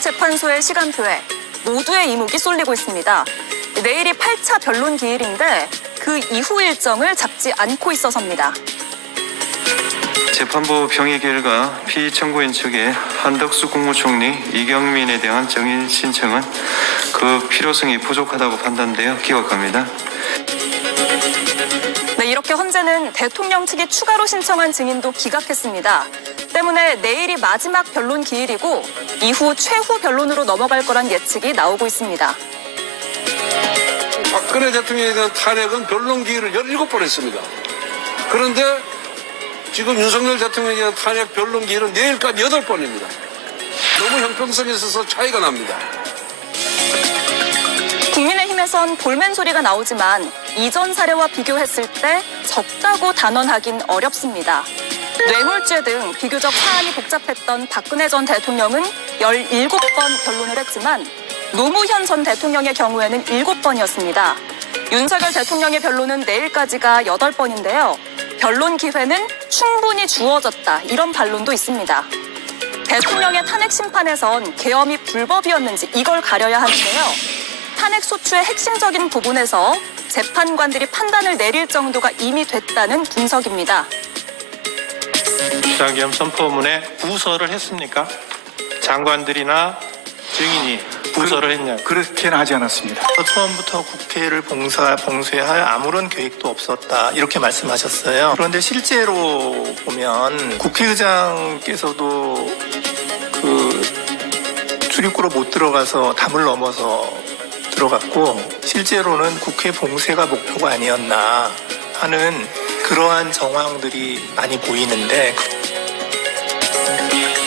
헌법재판소의 시간표에 모두의 이목이 쏠리고 있습니다. 내일이 8차 변론 기일인데 그 이후 일정을 잡지 않고 있어서입니다. 재판부 평의 결과 피의 청구인 측의 한덕수 국무총리, 이경민에 대한 정인 신청은 그 필요성이 부족하다고 판단되어 기각합니다. 네, 이렇게 헌재는 대통령 측이 추가로 신청한 증인도 기각했습니다. 때문에 내일이 마지막 변론 기일이고 이후 최후 변론으로 넘어갈 거란 예측이 나오고 있습니다. 박근혜 대통령에 대한 탄핵은 변론 기일을 17번 했습니다. 그런데 지금 윤석열 대통령에 대한 탄핵 변론 기일은 내일까지 8번입니다. 너무 형평성에 있어서 차이가 납니다. 국민의힘에선 볼멘 소리가 나오지만 이전 사례와 비교했을 때 적다고 단언하긴 어렵습니다. 뇌물죄 등 비교적 사안이 복잡했던 박근혜 전 대통령은 17번 변론을 했지만 노무현 전 대통령의 경우에는 7번이었습니다. 윤석열 대통령의 변론은 내일까지가 8번인데요. 변론 기회는 충분히 주어졌다, 이런 반론도 있습니다. 대통령의 탄핵 심판에선 계엄이 불법이었는지 이걸 가려야 하는데요. 탄핵 소추의 핵심적인 부분에서 재판관들이 판단을 내릴 정도가 이미 됐다는 분석입니다. 비상계엄 선포문에 부서를 했습니까? 장관들이나 증인이 부서를 했냐고. 그렇게는 하지 않았습니다. 처음부터 국회를 봉쇄할 아무런 계획도 없었다, 이렇게 말씀하셨어요. 그런데 실제로 보면 국회의장께서도 출입구로 못 들어가서 담을 넘어서 들어갔고, 실제로는 국회 봉쇄가 목표가 아니었나 하는 그러한 정황들이 많이 보이는데,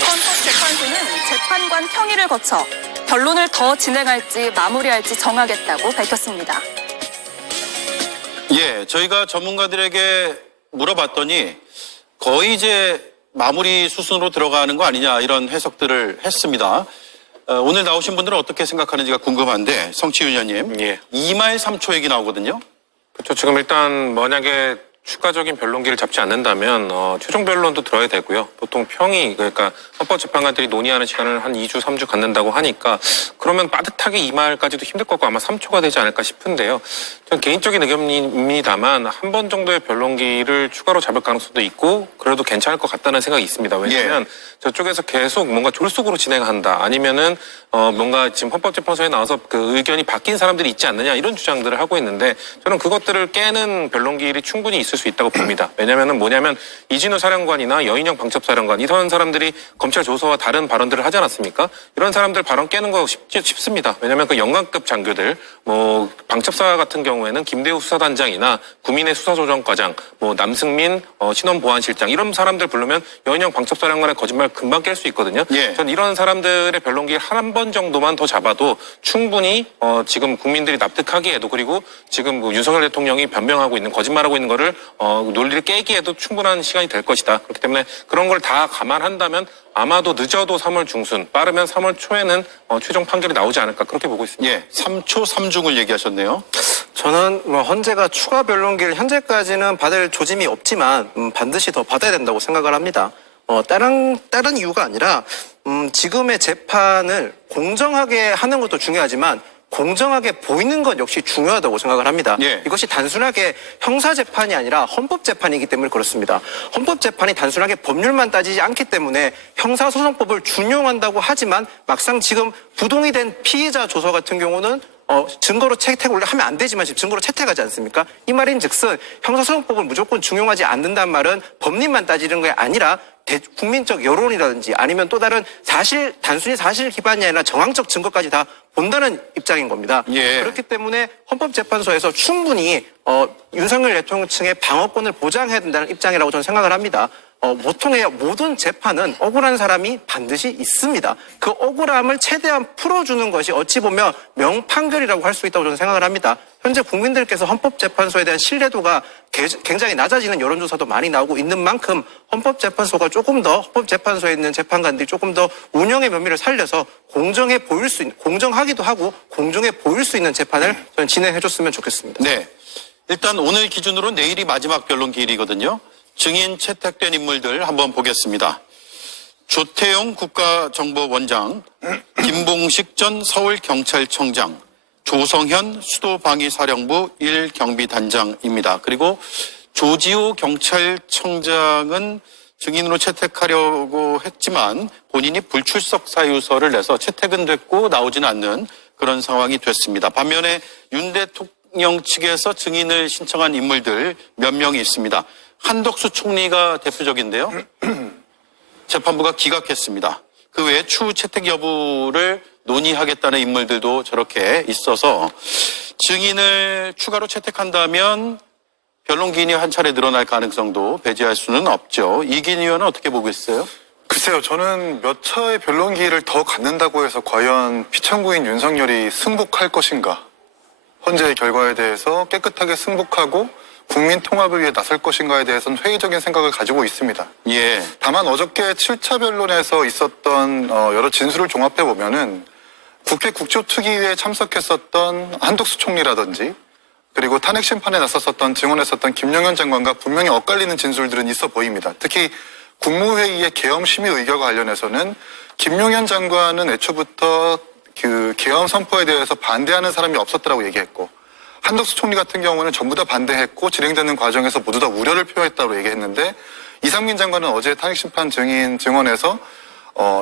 헌법재판소는 재판관 평의를 거쳐 변론을 더 진행할지 마무리할지 정하겠다고 밝혔습니다. 예, 저희가 전문가들에게 물어봤더니 거의 이제 마무리 수순으로 들어가는 거 아니냐, 이런 해석들을 했습니다. 오늘 나오신 분들은 어떻게 생각하는지가 궁금한데, 성취윤 의원님. 예. 2말 3초 얘기 나오거든요. 그렇죠. 지금 일단 만약에 추가적인 변론기를 잡지 않는다면 최종 변론도 들어야 되고요. 보통 평의, 그러니까 헌법재판관들이 논의하는 시간을 한 2주, 3주 갖는다고 하니까 그러면 빠듯하게 2말까지도 힘들 거고 아마 3초가 되지 않을까 싶은데요. 전 개인적인 의견입니다만 한 번 정도의 변론기를 추가로 잡을 가능성도 있고 그래도 괜찮을 것 같다는 생각이 있습니다. 왜냐하면 저쪽에서 계속 뭔가 졸속으로 진행한다, 아니면은 뭔가 지금 헌법재판소에 나와서 그 의견이 바뀐 사람들이 있지 않느냐, 이런 주장들을 하고 있는데 저는 그것들을 깨는 변론기일이 충분히 있을 수 있다고 봅니다. 왜냐면은 뭐냐면 이진우 사령관이나 여인영 방첩사령관, 이런 사람들이 검찰 조서와 다른 발언들을 하지 않았습니까? 이런 사람들 발언 깨는 거 쉽습니다. 왜냐면 그 영관급 장교들, 뭐 방첩사 같은 경우에는 김대우 수사단장이나 구민의 수사조정과장, 뭐 남승민 신원보안실장, 이런 사람들 부르면 여인영 방첩사령관의 거짓말 금방 깰 수 있거든요. 예. 전 이런 사람들의 변론기를 한 번 정도만 더 잡아도 충분히 지금 국민들이 납득하기에도, 그리고 지금 그 윤석열 대통령이 변명하고 있는, 거짓말하고 있는 거를 논리를 깨기에도 충분한 시간이 될 것이다. 그렇기 때문에 그런 걸 다 감안한다면 아마도 늦어도 3월 중순, 빠르면 3월 초에는 최종 판결이 나오지 않을까, 그렇게 보고 있습니다. 예, 3초 3중을 얘기하셨네요. 저는 헌재가 추가 변론기를 현재까지는 받을 조짐이 없지만 반드시 더 받아야 된다고 생각을 합니다. 다른 이유가 아니라 지금의 재판을 공정하게 하는 것도 중요하지만 공정하게 보이는 것 역시 중요하다고 생각을 합니다. 예. 이것이 단순하게 형사재판이 아니라 헌법재판이기 때문에 그렇습니다. 헌법재판이 단순하게 법률만 따지지 않기 때문에 형사소송법을 준용한다고 하지만 막상 지금 부동이 된 피의자 조서 같은 경우는 증거로 채택을 원래 하면 안 되지만 지금 증거로 채택하지 않습니까? 이 말인즉슨 형사소송법을 무조건 중용하지 않는다는 말은 법리만 따지는 게 아니라 국민적 여론이라든지 아니면 또 다른 단순히 사실 기반이 아니라 정황적 증거까지 다 본다는 입장인 겁니다. 예. 그렇기 때문에 헌법재판소에서 충분히 윤석열 대통령 층의 방어권을 보장해야 된다는 입장이라고 저는 생각을 합니다. 보통의 모든 재판은 억울한 사람이 반드시 있습니다. 그 억울함을 최대한 풀어주는 것이 어찌 보면 명판결이라고 할 수 있다고 저는 생각을 합니다. 현재 국민들께서 헌법재판소에 대한 신뢰도가 굉장히 낮아지는 여론조사도 많이 나오고 있는 만큼 헌법재판소가 헌법재판소에 있는 재판관들이 조금 더 운영의 면밀을 살려서 공정하기도 하고 공정해 보일 수 있는 재판을 저는 진행해줬으면 좋겠습니다. 네. 일단 오늘 기준으로 내일이 마지막 변론 기일이거든요. 증인 채택된 인물들 한번 보겠습니다. 조태용 국가정보원장, 김봉식 전 서울경찰청장, 조성현 수도방위사령부 1경비단장입니다. 그리고 조지호 경찰청장은 증인으로 채택하려고 했지만 본인이 불출석 사유서를 내서 채택은 됐고 나오지는 않는 그런 상황이 됐습니다. 반면에 윤 대통령 측에서 증인을 신청한 인물들 몇 명이 있습니다. 한덕수 총리가 대표적인데요. 재판부가 기각했습니다. 그 외에 추후 채택 여부를 논의하겠다는 인물들도 저렇게 있어서 증인을 추가로 채택한다면 변론기인이 한 차례 늘어날 가능성도 배제할 수는 없죠. 이긴 의원은 어떻게 보고 있어요? 글쎄요, 저는 몇 차의 변론기일을 더 갖는다고 해서 과연 피청구인 윤석열이 승복할 것인가? 헌재의 결과에 대해서 깨끗하게 승복하고 국민 통합을 위해 나설 것인가에 대해서는 회의적인 생각을 가지고 있습니다. 예. 다만 어저께 7차 변론에서 있었던 여러 진술을 종합해 보면은 국회 국조특위에 참석했었던 한덕수 총리라든지 그리고 탄핵 심판에 나섰었던 증언했었던 김용현 장관과 분명히 엇갈리는 진술들은 있어 보입니다. 특히 국무회의의 계엄 심의 의결과 관련해서는 김용현 장관은 애초부터 그 계엄 선포에 대해서 반대하는 사람이 없었다라고 얘기했고 한덕수 총리 같은 경우는 전부 다 반대했고 진행되는 과정에서 모두 다 우려를 표했다고 얘기했는데 이상민 장관은 어제 탄핵 심판 증인 증언에서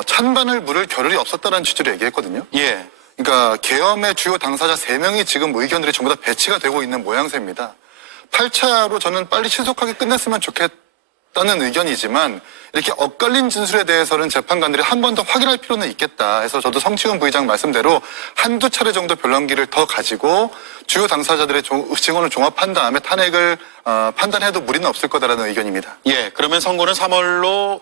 찬반을 물을 겨를이 없었다는 취지로 얘기했거든요. 예. 그러니까 계엄의 주요 당사자 3명이 지금 의견들이 전부 다 배치가 되고 있는 모양새입니다. 8차로 저는 빨리 신속하게 끝냈으면 좋겠다는 의견이지만 이렇게 엇갈린 진술에 대해서는 재판관들이 한 번 더 확인할 필요는 있겠다 해서 저도 성치훈 부의장 말씀대로 한두 차례 정도 변론기를 더 가지고 주요 당사자들의 증언을 종합한 다음에 탄핵을 판단해도 무리는 없을 거다라는 의견입니다. 예. 그러면 선고는 3월로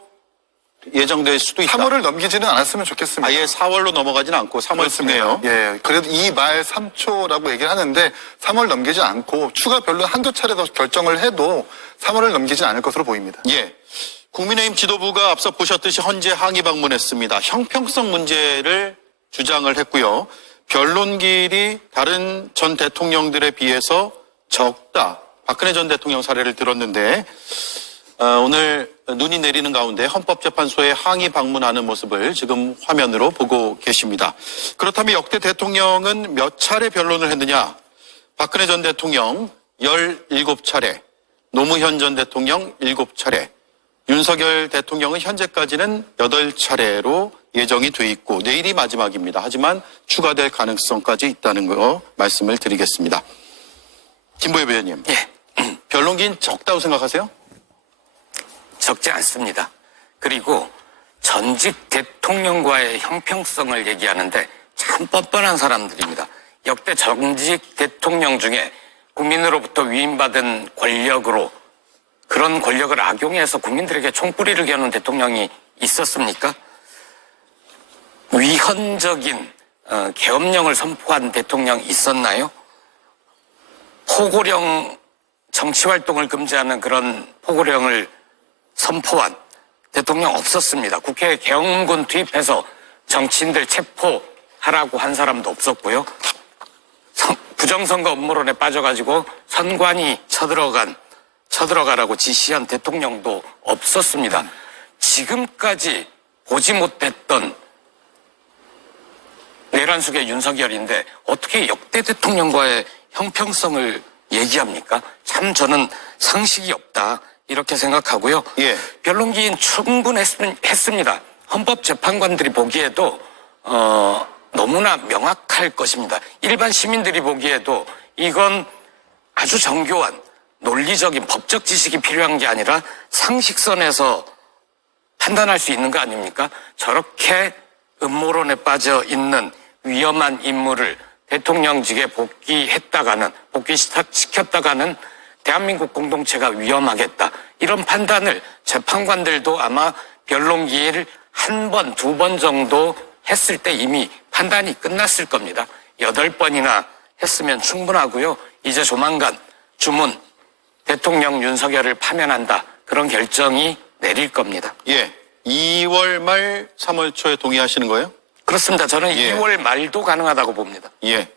예정될 수도 있다. 3월을 넘기지는 않았으면 좋겠습니다. 아예 4월로 넘어가지는 않고 3월쯤이네요. 예, 그래도 2말 3초라고 얘기를 하는데 3월 넘기지 않고 추가 변론 한두 차례 더 결정을 해도 3월을 넘기지 않을 것으로 보입니다. 예. 국민의힘 지도부가 앞서 보셨듯이 헌재 항의 방문했습니다. 형평성 문제를 주장을 했고요. 변론기일이 다른 전 대통령들에 비해서 적다. 박근혜 전 대통령 사례를 들었는데 오늘 눈이 내리는 가운데 헌법재판소에 항의 방문하는 모습을 지금 화면으로 보고 계십니다. 그렇다면 역대 대통령은 몇 차례 변론을 했느냐? 박근혜 전 대통령 17차례, 노무현 전 대통령 7차례, 윤석열 대통령은 현재까지는 8차례로 예정이 돼 있고 내일이 마지막입니다. 하지만 추가될 가능성까지 있다는 거 말씀을 드리겠습니다. 김보엽 의원님, 변론기인 적다고 생각하세요? 적지 않습니다. 그리고 전직 대통령과의 형평성을 얘기하는데 참 뻔뻔한 사람들입니다. 역대 전직 대통령 중에 국민으로부터 위임받은 권력으로 그런 권력을 악용해서 국민들에게 총뿌리를 겨눈 대통령이 있었습니까? 위헌적인 계엄령을 선포한 대통령 있었나요? 포고령 정치활동을 금지하는 그런 포고령을 선포한 대통령 없었습니다. 국회에 계엄군 투입해서 정치인들 체포하라고 한 사람도 없었고요. 부정선거 음모론에 빠져가지고 선관위 쳐들어가라고 지시한 대통령도 없었습니다. 지금까지 보지 못했던 내란숙의 윤석열인데 어떻게 역대 대통령과의 형평성을 얘기합니까? 참 저는 상식이 없다. 이렇게 생각하고요. 예. 변론기인 충분했습니다. 헌법재판관들이 보기에도 너무나 명확할 것입니다. 일반 시민들이 보기에도 이건 아주 정교한 논리적인 법적 지식이 필요한 게 아니라 상식선에서 판단할 수 있는 거 아닙니까? 저렇게 음모론에 빠져 있는 위험한 인물을 대통령직에 복귀시켰다가는 대한민국 공동체가 위험하겠다. 이런 판단을 재판관들도 아마 변론기일 한 번, 2번 정도 했을 때 이미 판단이 끝났을 겁니다. 8번이나 했으면 충분하고요. 이제 조만간 주문 대통령 윤석열을 파면한다. 그런 결정이 내릴 겁니다. 예. 2월 말 3월 초에 동의하시는 거예요? 그렇습니다. 저는 예. 2월 말도 가능하다고 봅니다. 예.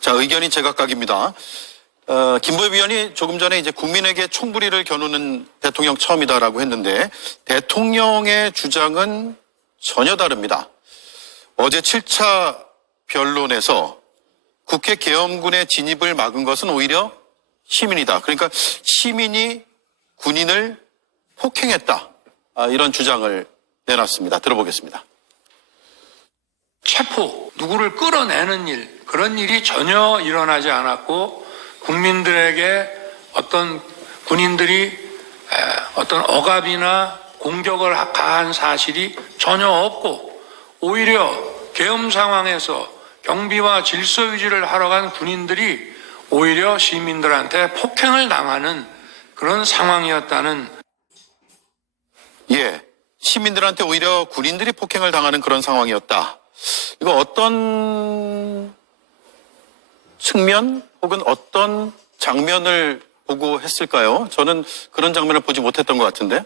자, 의견이 제각각입니다. 김보엽 위원이 조금 전에 이제 국민에게 총부리를 겨누는 대통령 처음이다라고 했는데 대통령의 주장은 전혀 다릅니다. 어제 7차 변론에서 국회 계엄군의 진입을 막은 것은 오히려 시민이다. 그러니까 시민이 군인을 폭행했다. 이런 주장을 내놨습니다. 들어보겠습니다. 체포, 누구를 끌어내는 일, 그런 일이 전혀 일어나지 않았고 국민들에게 어떤 군인들이 어떤 억압이나 공격을 가한 사실이 전혀 없고 오히려 계엄 상황에서 경비와 질서 유지를 하러 간 군인들이 오히려 시민들한테 폭행을 당하는 그런 상황이었다는. 예, 시민들한테 오히려 군인들이 폭행을 당하는 그런 상황이었다. 이거 어떤 측면 혹은 어떤 장면을 보고 했을까요? 저는 그런 장면을 보지 못했던 것 같은데.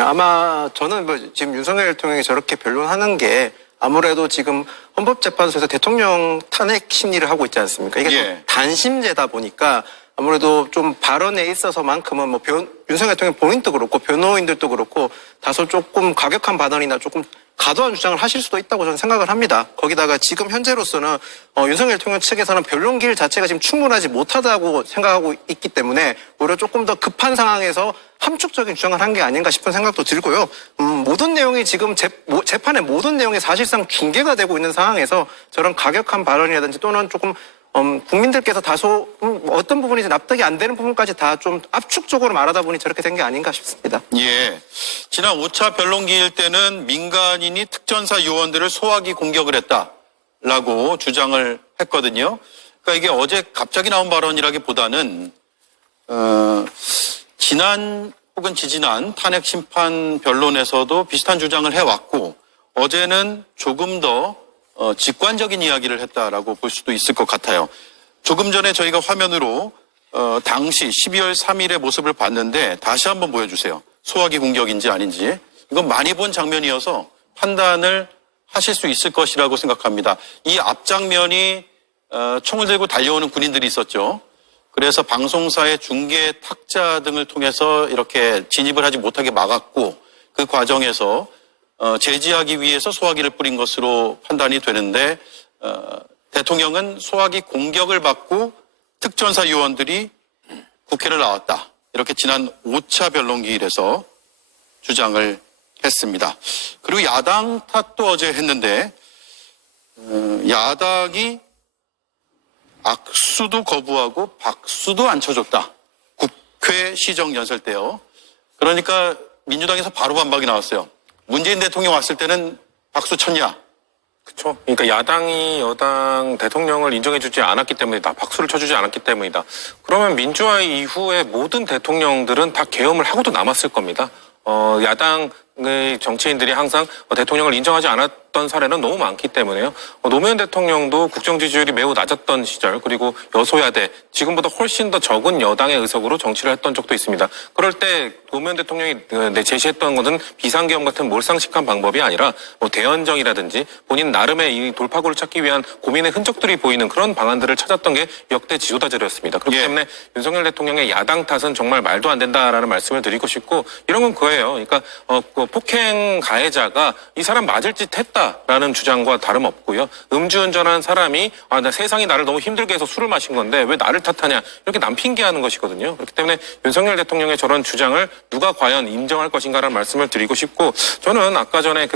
아마 저는 뭐 지금 윤석열 대통령이 저렇게 변론하는 게 아무래도 지금 헌법재판소에서 대통령 탄핵 심리를 하고 있지 않습니까? 이게 좀 단심제다 보니까 아무래도 좀 발언에 있어서만큼은 뭐 윤석열 대통령 본인도 그렇고 변호인들도 그렇고 다소 조금 과격한 발언이나 조금 과도한 주장을 하실 수도 있다고 저는 생각을 합니다. 거기다가 지금 현재로서는 윤석열 대통령 측에서는 변론기일 자체가 지금 충분하지 못하다고 생각하고 있기 때문에 오히려 조금 더 급한 상황에서 함축적인 주장을 한 게 아닌가 싶은 생각도 들고요. 모든 내용이 지금 재판의 모든 내용이 사실상 중계가 되고 있는 상황에서 저런 과격한 발언이라든지 또는 조금 국민들께서 다소 어떤 부분이 납득이 안 되는 부분까지 다 좀 압축적으로 말하다 보니 저렇게 된 게 아닌가 싶습니다. 예. 지난 5차 변론기일 때는 민간인이 특전사 요원들을 소화기 공격을 했다라고 주장을 했거든요. 그러니까 이게 어제 갑자기 나온 발언이라기보다는 지난 혹은 지지난 탄핵 심판 변론에서도 비슷한 주장을 해왔고 어제는 조금 더 직관적인 이야기를 했다라고 볼 수도 있을 것 같아요. 조금 전에 저희가 화면으로 당시 12월 3일의 모습을 봤는데 다시 한번 보여주세요. 소화기 공격인지 아닌지. 이건 많이 본 장면이어서 판단을 하실 수 있을 것이라고 생각합니다. 이 앞장면이 총을 들고 달려오는 군인들이 있었죠. 그래서 방송사의 중계 탁자 등을 통해서 이렇게 진입을 하지 못하게 막았고 그 과정에서 제지하기 위해서 소화기를 뿌린 것으로 판단이 되는데 대통령은 소화기 공격을 받고 특전사 요원들이 국회를 나왔다. 이렇게 지난 5차 변론기일에서 주장을 했습니다. 그리고 야당 탓도 어제 했는데 야당이 악수도 거부하고 박수도 안 쳐줬다. 국회 시정 연설 때요. 그러니까 민주당에서 바로 반박이 나왔어요. 문재인 대통령 왔을 때는 박수 쳤냐? 그렇죠. 그러니까 야당이 여당 대통령을 인정해주지 않았기 때문이다. 박수를 쳐주지 않았기 때문이다. 그러면 민주화 이후에 모든 대통령들은 다 계엄을 하고도 남았을 겁니다. 야당의 정치인들이 항상 대통령을 인정하지 않았던 사례는 너무 많기 때문에요. 노무현 대통령도 국정 지지율이 매우 낮았던 시절 그리고 여소야대 지금보다 훨씬 더 적은 여당의 의석으로 정치를 했던 적도 있습니다. 그럴 때 노무현 대통령이 제시했던 것은 비상계엄 같은 몰상식한 방법이 아니라 대연정이라든지 본인 나름의 이 돌파구를 찾기 위한 고민의 흔적들이 보이는 그런 방안들을 찾았던 게 역대 지도자들이었습니다. 그렇기 때문에 윤석열 대통령의 야당 탓은 정말 말도 안 된다라는 말씀을 드리고 싶고 이런 건 그거예요. 그러니까 폭행 가해자가 이 사람 맞을 짓 했다라는 주장과 다름없고요. 음주운전한 사람이 나 세상이 나를 너무 힘들게 해서 술을 마신 건데 왜 나를 탓하냐 이렇게 남 핑계하는 것이거든요. 그렇기 때문에 윤석열 대통령의 저런 주장을 누가 과연 인정할 것인가라는 말씀을 드리고 싶고 저는 아까 전에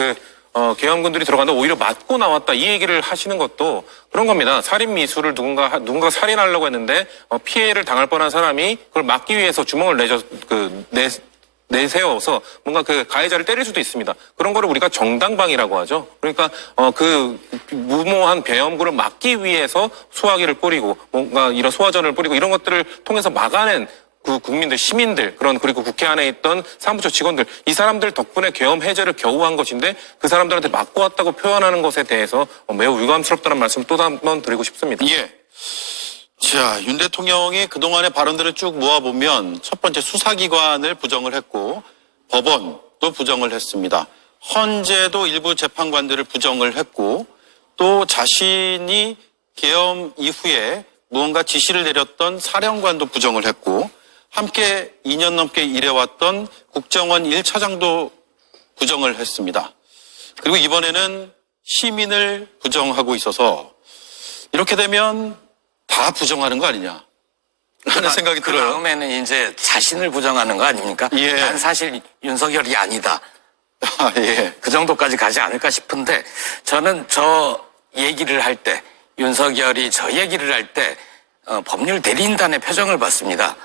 계엄군들이 들어간다 오히려 맞고 나왔다 이 얘기를 하시는 것도 그런 겁니다. 살인 미수를 누군가 살인하려고 했는데 피해를 당할 뻔한 사람이 그걸 막기 위해서 주먹을 내세워서 뭔가 그 가해자를 때릴 수도 있습니다. 그런 거를 우리가 정당방위라고 하죠. 그러니까 그 무모한 계엄군을 막기 위해서 소화기를 뿌리고 뭔가 이런 소화전을 뿌리고 이런 것들을 통해서 막아낸 그 국민들, 시민들, 그리고 국회 안에 있던 사무처 직원들, 이 사람들 덕분에 계엄 해제를 겨우 한 것인데 그 사람들한테 맞고 왔다고 표현하는 것에 대해서 매우 유감스럽다는 말씀 또 한 번 드리고 싶습니다. 예. 자, 윤 대통령이 그동안의 발언들을 쭉 모아보면 첫 번째 수사기관을 부정을 했고 법원도 부정을 했습니다. 헌재도 일부 재판관들을 부정을 했고 또 자신이 계엄 이후에 무언가 지시를 내렸던 사령관도 부정을 했고 함께 2년 넘게 일해왔던 국정원 1차장도 부정을 했습니다. 그리고 이번에는 시민을 부정하고 있어서 이렇게 되면 다 부정하는 거 아니냐 하는 생각이 그 들어요. 다음에는 이제 자신을 부정하는 거 아닙니까? 예. 난 사실 윤석열이 아니다. 아, 예. 그 정도까지 가지 않을까 싶은데 저는 저 얘기를 할 때 윤석열이 저 얘기를 할 때 법률 대리인단의 표정을 봤습니다.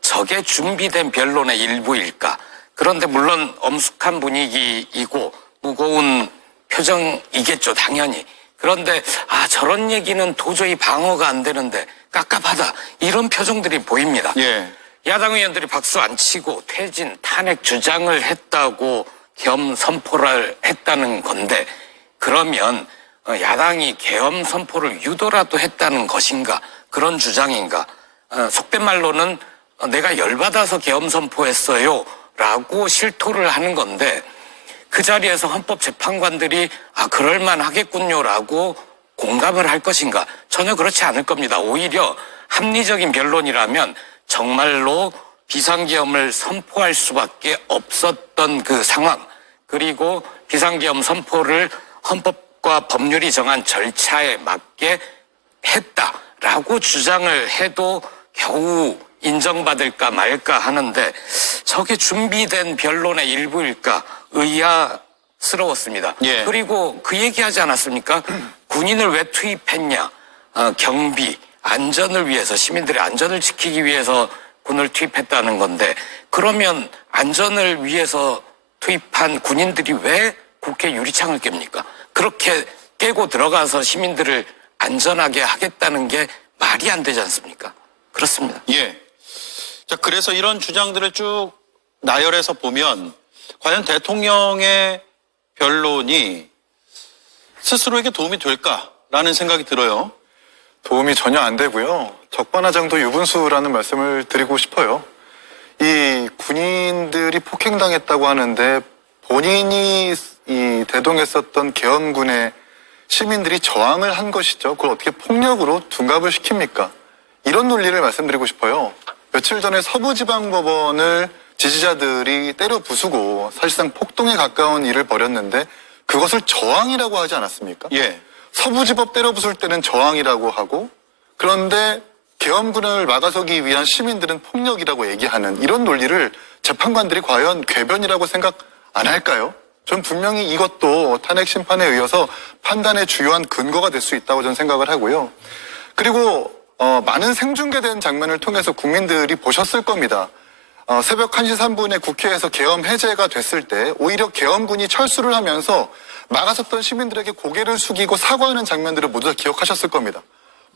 저게 준비된 변론의 일부일까? 그런데 물론 엄숙한 분위기이고 무거운 표정이겠죠, 당연히. 그런데 저런 얘기는 도저히 방어가 안 되는데 깝깝하다 이런 표정들이 보입니다. 예. 야당 의원들이 박수 안 치고 퇴진, 탄핵 주장을 했다고 계엄 선포를 했다는 건데 그러면 야당이 계엄 선포를 유도라도 했다는 것인가 그런 주장인가 속된 말로는 내가 열받아서 계엄 선포했어요 라고 실토를 하는 건데 그 자리에서 헌법재판관들이 그럴만 하겠군요 라고 공감을 할 것인가 전혀 그렇지 않을 겁니다. 오히려 합리적인 변론이라면 정말로 비상계엄을 선포할 수밖에 없었던 그 상황 그리고 비상계엄 선포를 헌법과 법률이 정한 절차에 맞게 했다라고 주장을 해도 겨우 인정받을까 말까 하는데 저게 준비된 변론의 일부일까 의아스러웠습니다. 예. 그리고 그 얘기하지 않았습니까? 군인을 왜 투입했냐? 경비, 안전을 위해서 시민들의 안전을 지키기 위해서 군을 투입했다는 건데 그러면 안전을 위해서 투입한 군인들이 왜 국회 유리창을 깹니까? 그렇게 깨고 들어가서 시민들을 안전하게 하겠다는 게 말이 안 되지 않습니까? 그렇습니다. 예. 자, 그래서 이런 주장들을 쭉 나열해서 보면 과연 대통령의 변론이 스스로에게 도움이 될까라는 생각이 들어요. 도움이 전혀 안 되고요. 적반하장도 유분수라는 말씀을 드리고 싶어요. 이 군인들이 폭행당했다고 하는데 본인이 이 대동했었던 계엄군의 시민들이 저항을 한 것이죠. 그걸 어떻게 폭력으로 둔갑을 시킵니까? 이런 논리를 말씀드리고 싶어요. 며칠 전에 서부지방법원을 지지자들이 때려 부수고 사실상 폭동에 가까운 일을 벌였는데 그것을 저항이라고 하지 않았습니까? 예. 서부지법 때려 부술 때는 저항이라고 하고 그런데 계엄군을 막아서기 위한 시민들은 폭력이라고 얘기하는 이런 논리를 재판관들이 과연 궤변이라고 생각 안 할까요? 전 분명히 이것도 탄핵 심판에 의해서 판단의 주요한 근거가 될 수 있다고 저는 생각을 하고요. 그리고 많은 생중계된 장면을 통해서 국민들이 보셨을 겁니다. 새벽 1시 3분에 국회에서 계엄 해제가 됐을 때 오히려 계엄군이 철수를 하면서 막아섰던 시민들에게 고개를 숙이고 사과하는 장면들을 모두 다 기억하셨을 겁니다.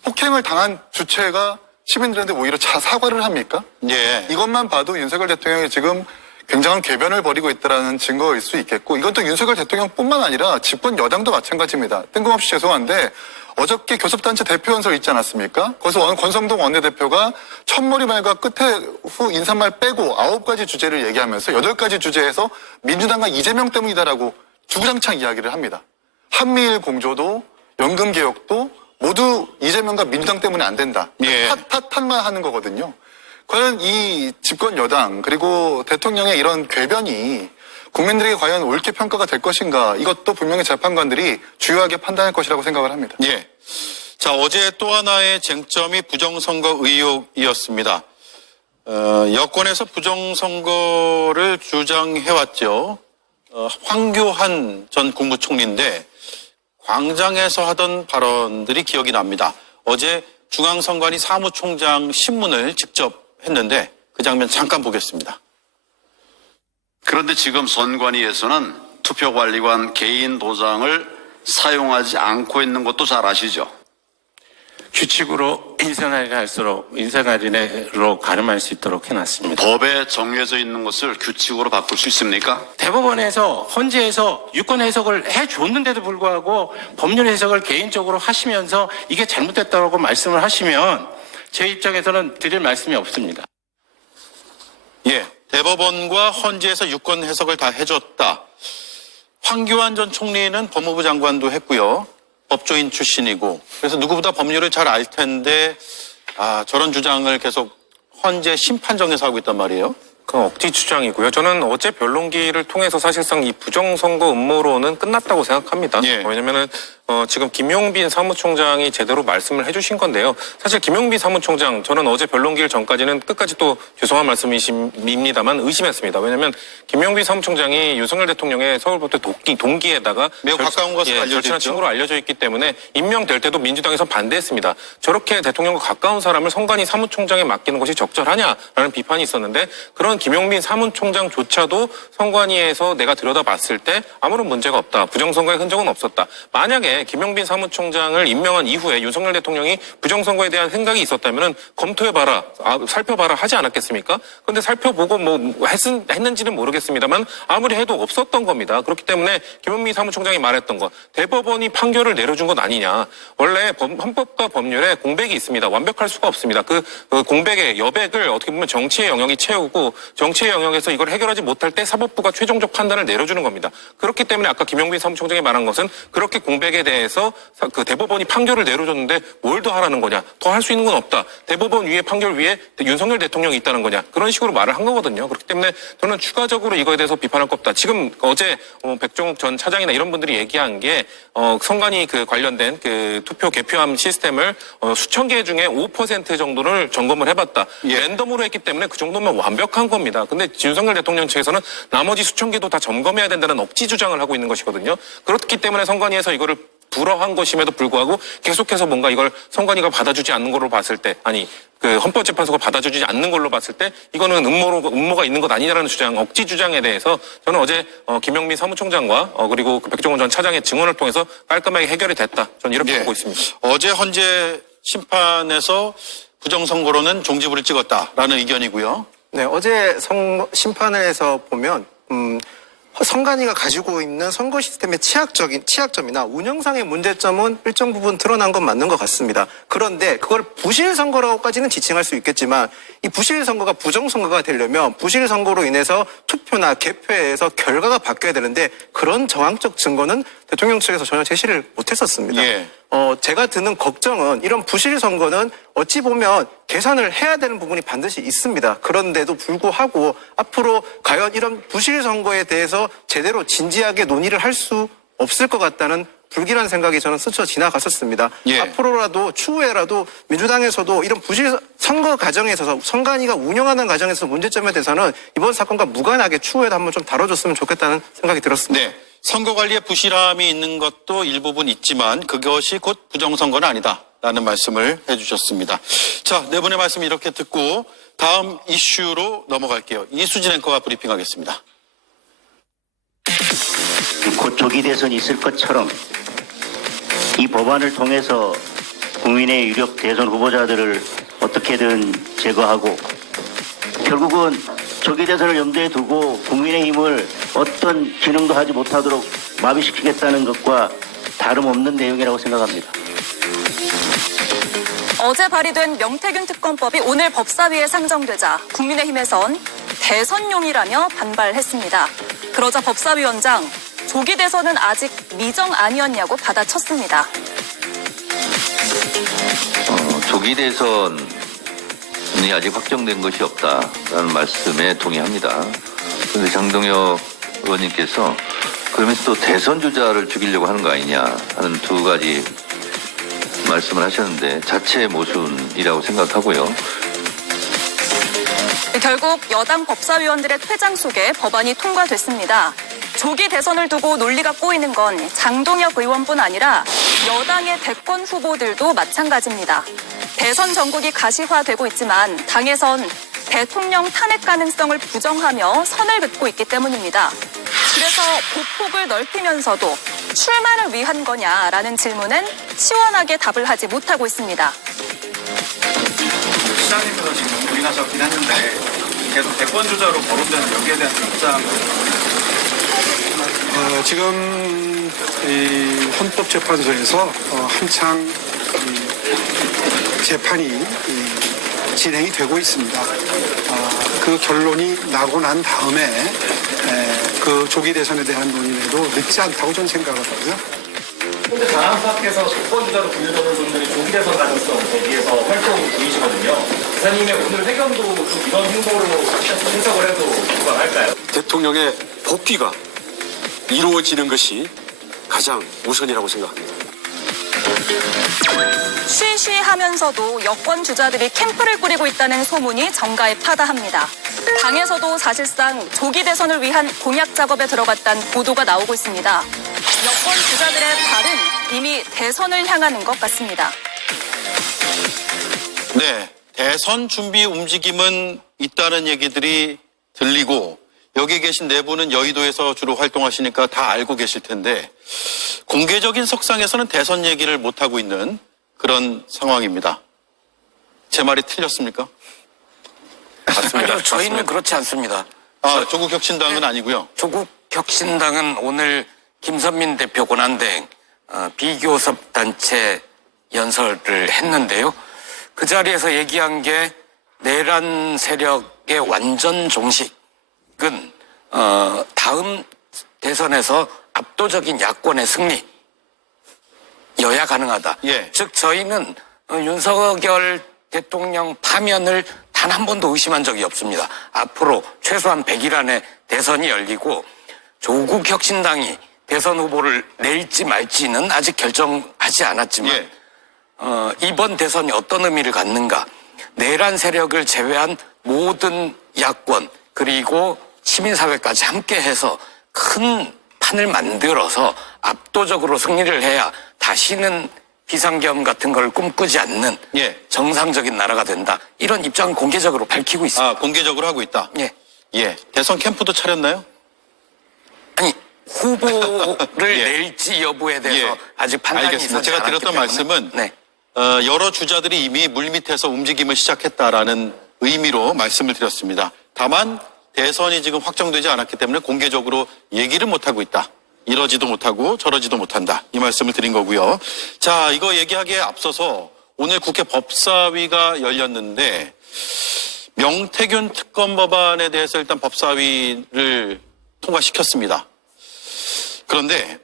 폭행을 당한 주체가 시민들한테 오히려 사과를 합니까? 예. 이것만 봐도 윤석열 대통령이 지금 굉장한 궤변을 벌이고 있다는 증거일 수 있겠고 이건 또 윤석열 대통령뿐만 아니라 집권 여당도 마찬가지입니다. 뜬금없이 죄송한데 어저께 교섭단체 대표연설 있지 않았습니까? 거기서 권성동 원내대표가 첫머리말과 끝에 후 인사말 빼고 9가지 주제를 얘기하면서 8가지 주제에서 민주당과 이재명 때문이다라고 주구장창 이야기를 합니다. 한미일 공조도 연금개혁도 모두 이재명과 민주당 때문에 안 된다. 예. 탓만 하는 거거든요. 과연 이 집권 여당 그리고 대통령의 이런 궤변이 국민들에게 과연 옳게 평가가 될 것인가 이것도 분명히 재판관들이 주요하게 판단할 것이라고 생각을 합니다. 예. 자, 어제 또 하나의 쟁점이 부정선거 의혹이었습니다. 여권에서 부정선거를 주장해왔죠. 황교안 전 국무총리인데 광장에서 하던 발언들이 기억이 납니다. 어제 중앙선관위 사무총장 신문을 직접 했는데 그 장면 잠깐 보겠습니다. 그런데 지금 선관위에서는 투표관리관 개인 도장을 사용하지 않고 있는 것도 잘 아시죠? 규칙으로 인쇄날이 할수록 인쇄날로 가름할 수 있도록 해놨습니다. 법에 정해져 있는 것을 규칙으로 바꿀 수 있습니까? 대법원에서 헌재에서 유권 해석을 해줬는데도 불구하고 법률 해석을 개인적으로 하시면서 이게 잘못됐다고 말씀을 하시면 제 입장에서는 드릴 말씀이 없습니다. 예. 대법원과 헌재에서 유권 해석을 다 해줬다. 황교안 전 총리는 법무부 장관도 했고요. 법조인 출신이고 그래서 누구보다 법률을 잘 알 텐데 아, 저런 주장을 계속 헌재 심판정에서 하고 있단 말이에요? 그 억지 주장이고요. 저는 어제 변론기를 통해서 사실상 이 부정선거 음모론은 끝났다고 생각합니다. 예. 왜냐면은 지금 김용빈 사무총장이 제대로 말씀을 해주신 건데요. 사실 김용빈 사무총장 저는 어제 변론기를 전까지는 끝까지 또 죄송한 말씀입니다만 의심했습니다. 왜냐하면 김용빈 사무총장이 윤석열 대통령의 서울부터 동기에다가 매우 가까운 것으로 알려져 절친한 있죠. 친구로 알려져 있기 때문에 임명될 때도 민주당에서 반대했습니다. 저렇게 대통령과 가까운 사람을 선관위 사무총장에 맡기는 것이 적절하냐라는 비판이 있었는데 그런 김용빈 사무총장조차도 선관위에서 내가 들여다봤을 때 아무런 문제가 없다. 부정선거의 흔적은 없었다. 만약에 김용빈 사무총장을 임명한 이후에 윤석열 대통령이 부정선거에 대한 생각이 있었다면 검토해봐라, 살펴봐라 하지 않았겠습니까? 그런데 살펴보고 했는지는 모르겠습니다만 아무리 해도 없었던 겁니다. 그렇기 때문에 김용빈 사무총장이 말했던 것, 대법원이 판결을 내려준 것 아니냐. 원래 헌법과 법률에 공백이 있습니다. 완벽할 수가 없습니다. 그 공백의 여백을 어떻게 보면 정치의 영역이 채우고 정치의 영역에서 이걸 해결하지 못할 때 사법부가 최종적 판단을 내려주는 겁니다. 그렇기 때문에 아까 김용빈 사무총장이 말한 것은 그렇게 공백에 대해서 그 대법원이 판결을 내려줬는데 뭘 더 하라는 거냐. 더 할 수 있는 건 없다. 대법원 위에 판결 위에 윤석열 대통령이 있다는 거냐. 그런 식으로 말을 한 거거든요. 그렇기 때문에 저는 추가적으로 이거에 대해서 비판할 거 없다. 지금 어제 백종욱 전 차장이나 이런 분들이 얘기한 게 선관위 그 관련된 그 투표 개표함 시스템을 수천 개 중에 5% 정도를 점검을 해봤다. 랜덤으로 했기 때문에 그 정도면 완벽한 겁니다. 근데 윤석열 대통령 측에서는 나머지 수천 개도 다 점검해야 된다는 억지 주장을 하고 있는 것이거든요. 그렇기 때문에 선관위에서 이거를 불허한 것임에도 불구하고 계속해서 뭔가 이걸 선관위가 받아주지 않는 걸로 봤을 때, 아니 그 헌법재판소가 받아주지 않는 걸로 봤을 때 이거는 음모가 있는 것 아니냐라는 주장, 억지 주장에 대해서 저는 어제 김용민 사무총장과 그리고 그 백종원 전 차장의 증언을 통해서 깔끔하게 해결이 됐다. 저는 이렇게 보고 있습니다. 어제 헌재 심판에서 부정선거로는 종지부를 찍었다라는 의견이고요. 네, 어제 심판에서 보면 선관위가 가지고 있는 선거 시스템의 취약점이나 운영상의 문제점은 일정 부분 드러난 건 맞는 것 같습니다. 그런데 그걸 부실선거라고까지는 지칭할 수 있겠지만 이 부실선거가 부정선거가 되려면 부실선거로 인해서 투표나 개표에서 결과가 바뀌어야 되는데 그런 정황적 증거는 대통령 측에서 전혀 제시를 못했었습니다. 예. 제가 드는 걱정은 이런 부실 선거는 어찌 보면 개선을 해야 되는 부분이 반드시 있습니다. 그런데도 불구하고 앞으로 과연 이런 부실 선거에 대해서 제대로 진지하게 논의를 할 수 없을 것 같다는 불길한 생각이 저는 스쳐 지나갔었습니다. 예. 앞으로라도 추후에라도 민주당에서도 이런 부실 선거 과정에 있어서 선관위가 운영하는 과정에서 문제점에 대해서는 이번 사건과 무관하게 추후에도 한번 좀 다뤄줬으면 좋겠다는 생각이 들었습니다. 네. 선거 관리에 부실함이 있는 것도 일부분 있지만 그것이 곧 부정선거는 아니다라는 말씀을 해주셨습니다. 자, 네 분의 말씀 이렇게 듣고 다음 이슈로 넘어갈게요. 이수진 앵커가 브리핑하겠습니다. 곧 조기 대선이 있을 것처럼 이 법안을 통해서 국민의 유력 대선 후보자들을 어떻게든 제거하고 결국은 조기 대선을 염두에 두고 국민의힘을 어떤 기능도 하지 못하도록 마비시키겠다는 것과 다름없는 내용이라고 생각합니다. 어제 발의된 명태균 특검법이 오늘 법사위에 상정되자 국민의힘에선 대선용이라며 반발했습니다. 그러자 법사위원장, 조기 대선은 아직 미정 아니었냐고 받아쳤습니다. 조기 대선이 아직 확정된 것이 없다라는 말씀에 동의합니다. 그런데 장동혁 의원님께서 그러면서 또 대선 주자를 죽이려고 하는 거 아니냐 하는 두 가지 말씀을 하셨는데 자체의 모순이라고 생각하고요. 결국 여당 법사위원들의 퇴장 속에 법안이 통과됐습니다. 조기 대선을 두고 논리가 꼬이는 건 장동혁 의원뿐 아니라 여당의 대권 후보들도 마찬가지입니다. 대선 전국이 가시화되고 있지만 당에선 대통령 탄핵 가능성을 부정하며 선을 긋고 있기 때문입니다. 그래서 보폭을 넓히면서도 출마를 위한 거냐라는 질문엔 시원하게 답을 하지 못하고 있습니다. 시장님께서 지금 부인하셨긴 했는데 계속 대권 주자로 거론되는 여기에 대한 입장. 지금 이 헌법재판소에서 한창 재판이 진행이 되고 있습니다. 그 결론이 나고 난 다음에 그 조기 대선에 대한 논의에도 늦지 않다고 저는 생각을 하고요. 근데 당학사께서 조건주자로 분류되는 분들이 조기 대선 가능성 대비해서 활동 중이시거든요. 기사님의 오늘 회견도 좀 이런 행보로 해석을 해도 무방할까요? 대통령의 복귀가 이루어지는 것이 가장 우선이라고 생각합니다. 쉬쉬하면서도 여권 주자들이 캠프를 꾸리고 있다는 소문이 정가에 파다합니다. 당에서도 사실상 조기 대선을 위한 공약 작업에 들어갔다는 보도가 나오고 있습니다. 여권 주자들의 발은 이미 대선을 향하는 것 같습니다. 네, 대선 준비 움직임은 있다는 얘기들이 들리고 여기 계신 네 분은 여의도에서 주로 활동하시니까 다 알고 계실 텐데 공개적인 석상에서는 대선 얘기를 못하고 있는 그런 상황입니다. 제 말이 틀렸습니까? 아니요, 저희는 그렇지 않습니다. 조국 혁신당은 아니고요. 조국 혁신당은 오늘 김선민 대표 권한대행 비교섭 단체 연설을 했는데요. 그 자리에서 얘기한 게 내란 세력의 완전 종식은 다음 대선에서 압도적인 야권의 승리 여야 가능하다. 예. 즉 저희는 윤석열 대통령 파면을 단 한 번도 의심한 적이 없습니다. 앞으로 최소한 100일 안에 대선이 열리고 조국 혁신당이 대선 후보를 낼지 말지는 아직 결정하지 않았지만 예. 이번 대선이 어떤 의미를 갖는가, 내란 세력을 제외한 모든 야권 그리고 시민사회까지 함께해서 큰 판을 만들어서 압도적으로 승리를 해야 다시는 비상계엄 같은 걸 꿈꾸지 않는 예. 정상적인 나라가 된다. 이런 입장을 공개적으로 밝히고 있습니다. 공개적으로 하고 있다. 예. 예. 대선 캠프도 차렸나요? 아니 후보를 예. 낼지 여부에 대해서 예. 아직 판단이 알겠습니다. 있었지 제가 않았기 드렸던 때문에. 말씀은 네. 여러 주자들이 이미 물밑에서 움직임을 시작했다라는 의미로 말씀을 드렸습니다. 다만 대선이 지금 확정되지 않았기 때문에 공개적으로 얘기를 못하고 있다. 이러지도 못하고 저러지도 못한다. 이 말씀을 드린 거고요. 자, 이거 얘기하기에 앞서서 오늘 국회 법사위가 열렸는데 명태균 특검 법안에 대해서 일단 법사위를 통과시켰습니다. 그런데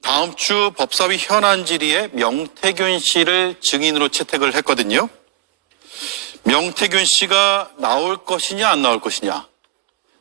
다음 주 법사위 현안 질의에 명태균 씨를 증인으로 채택을 했거든요. 명태균 씨가 나올 것이냐 안 나올 것이냐,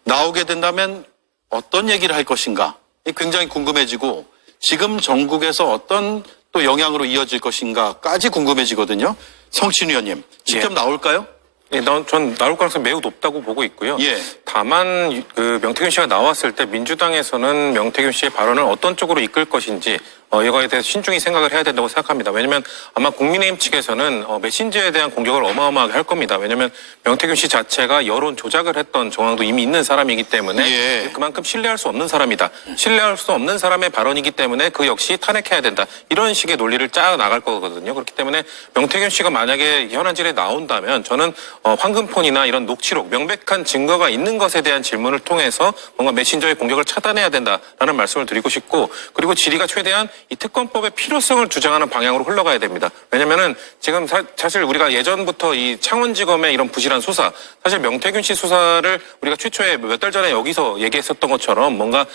나오게 된다면 어떤 얘기를 할 것인가 굉장히 궁금해지고 지금 전국에서 어떤 또 영향으로 이어질 것인가까지 궁금해지거든요. 성신 의원님 직접 나올까요? 예, 전 나올 가능성이 매우 높다고 보고 있고요. 예. 다만 명태균 씨가 나왔을 때 민주당에서는 명태균 씨의 발언을 어떤 쪽으로 이끌 것인지 이거에 대해서 신중히 생각을 해야 된다고 생각합니다. 왜냐하면 아마 국민의힘 측에서는 메신저에 대한 공격을 어마어마하게 할 겁니다. 왜냐하면 명태균 씨 자체가 여론 조작을 했던 정황도 이미 있는 사람이기 때문에 예. 그만큼 신뢰할 수 없는 사람이다. 신뢰할 수 없는 사람의 발언이기 때문에 그 역시 탄핵해야 된다. 이런 식의 논리를 짜 나갈 거거든요. 그렇기 때문에 명태균 씨가 만약에 현안질에 나온다면 저는 황금폰이나 이런 녹취록, 명백한 증거가 있는 것에 대한 질문을 통해서 뭔가 메신저의 공격을 차단해야 된다라는 말씀을 드리고 싶고, 그리고 질의가 최대한 이 특검법의 필요성을 주장하는 방향으로 흘러가야 됩니다. 왜냐면은 지금 사실 우리가 예전부터 이 창원지검의 이런 부실한 수사, 사실 명태균 씨 수사를 우리가 최초에 몇 달 전에 여기서 얘기했었던 것처럼 뭔가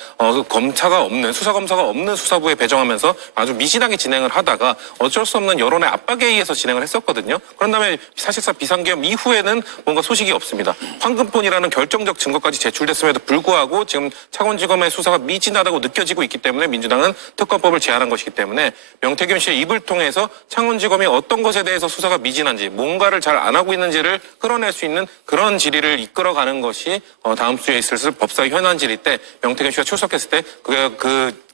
수사 검사가 없는 수사부에 배정하면서 아주 미진하게 진행을 하다가 어쩔 수 없는 여론의 압박에 의해서 진행을 했었거든요. 그런 다음에 사실상 비상계엄 이후에는 뭔가 소식이 없습니다. 황금폰이라는 결정적 증거까지 제출됐음에도 불구하고 지금 창원지검의 수사가 미진하다고 느껴지고 있기 때문에 민주당은 특검법을 제안한 것이기 때문에 명태균 씨의 입을 통해서 창원지검이 어떤 것에 대해서 수사가 미진한지, 뭔가를 잘 안 하고 있는지를 끌어낼 수 있는 그런 질의를 이끌어가는 것이 다음 주에 있을 법사위 현안 질의 때 명태균 씨가 출석했을 때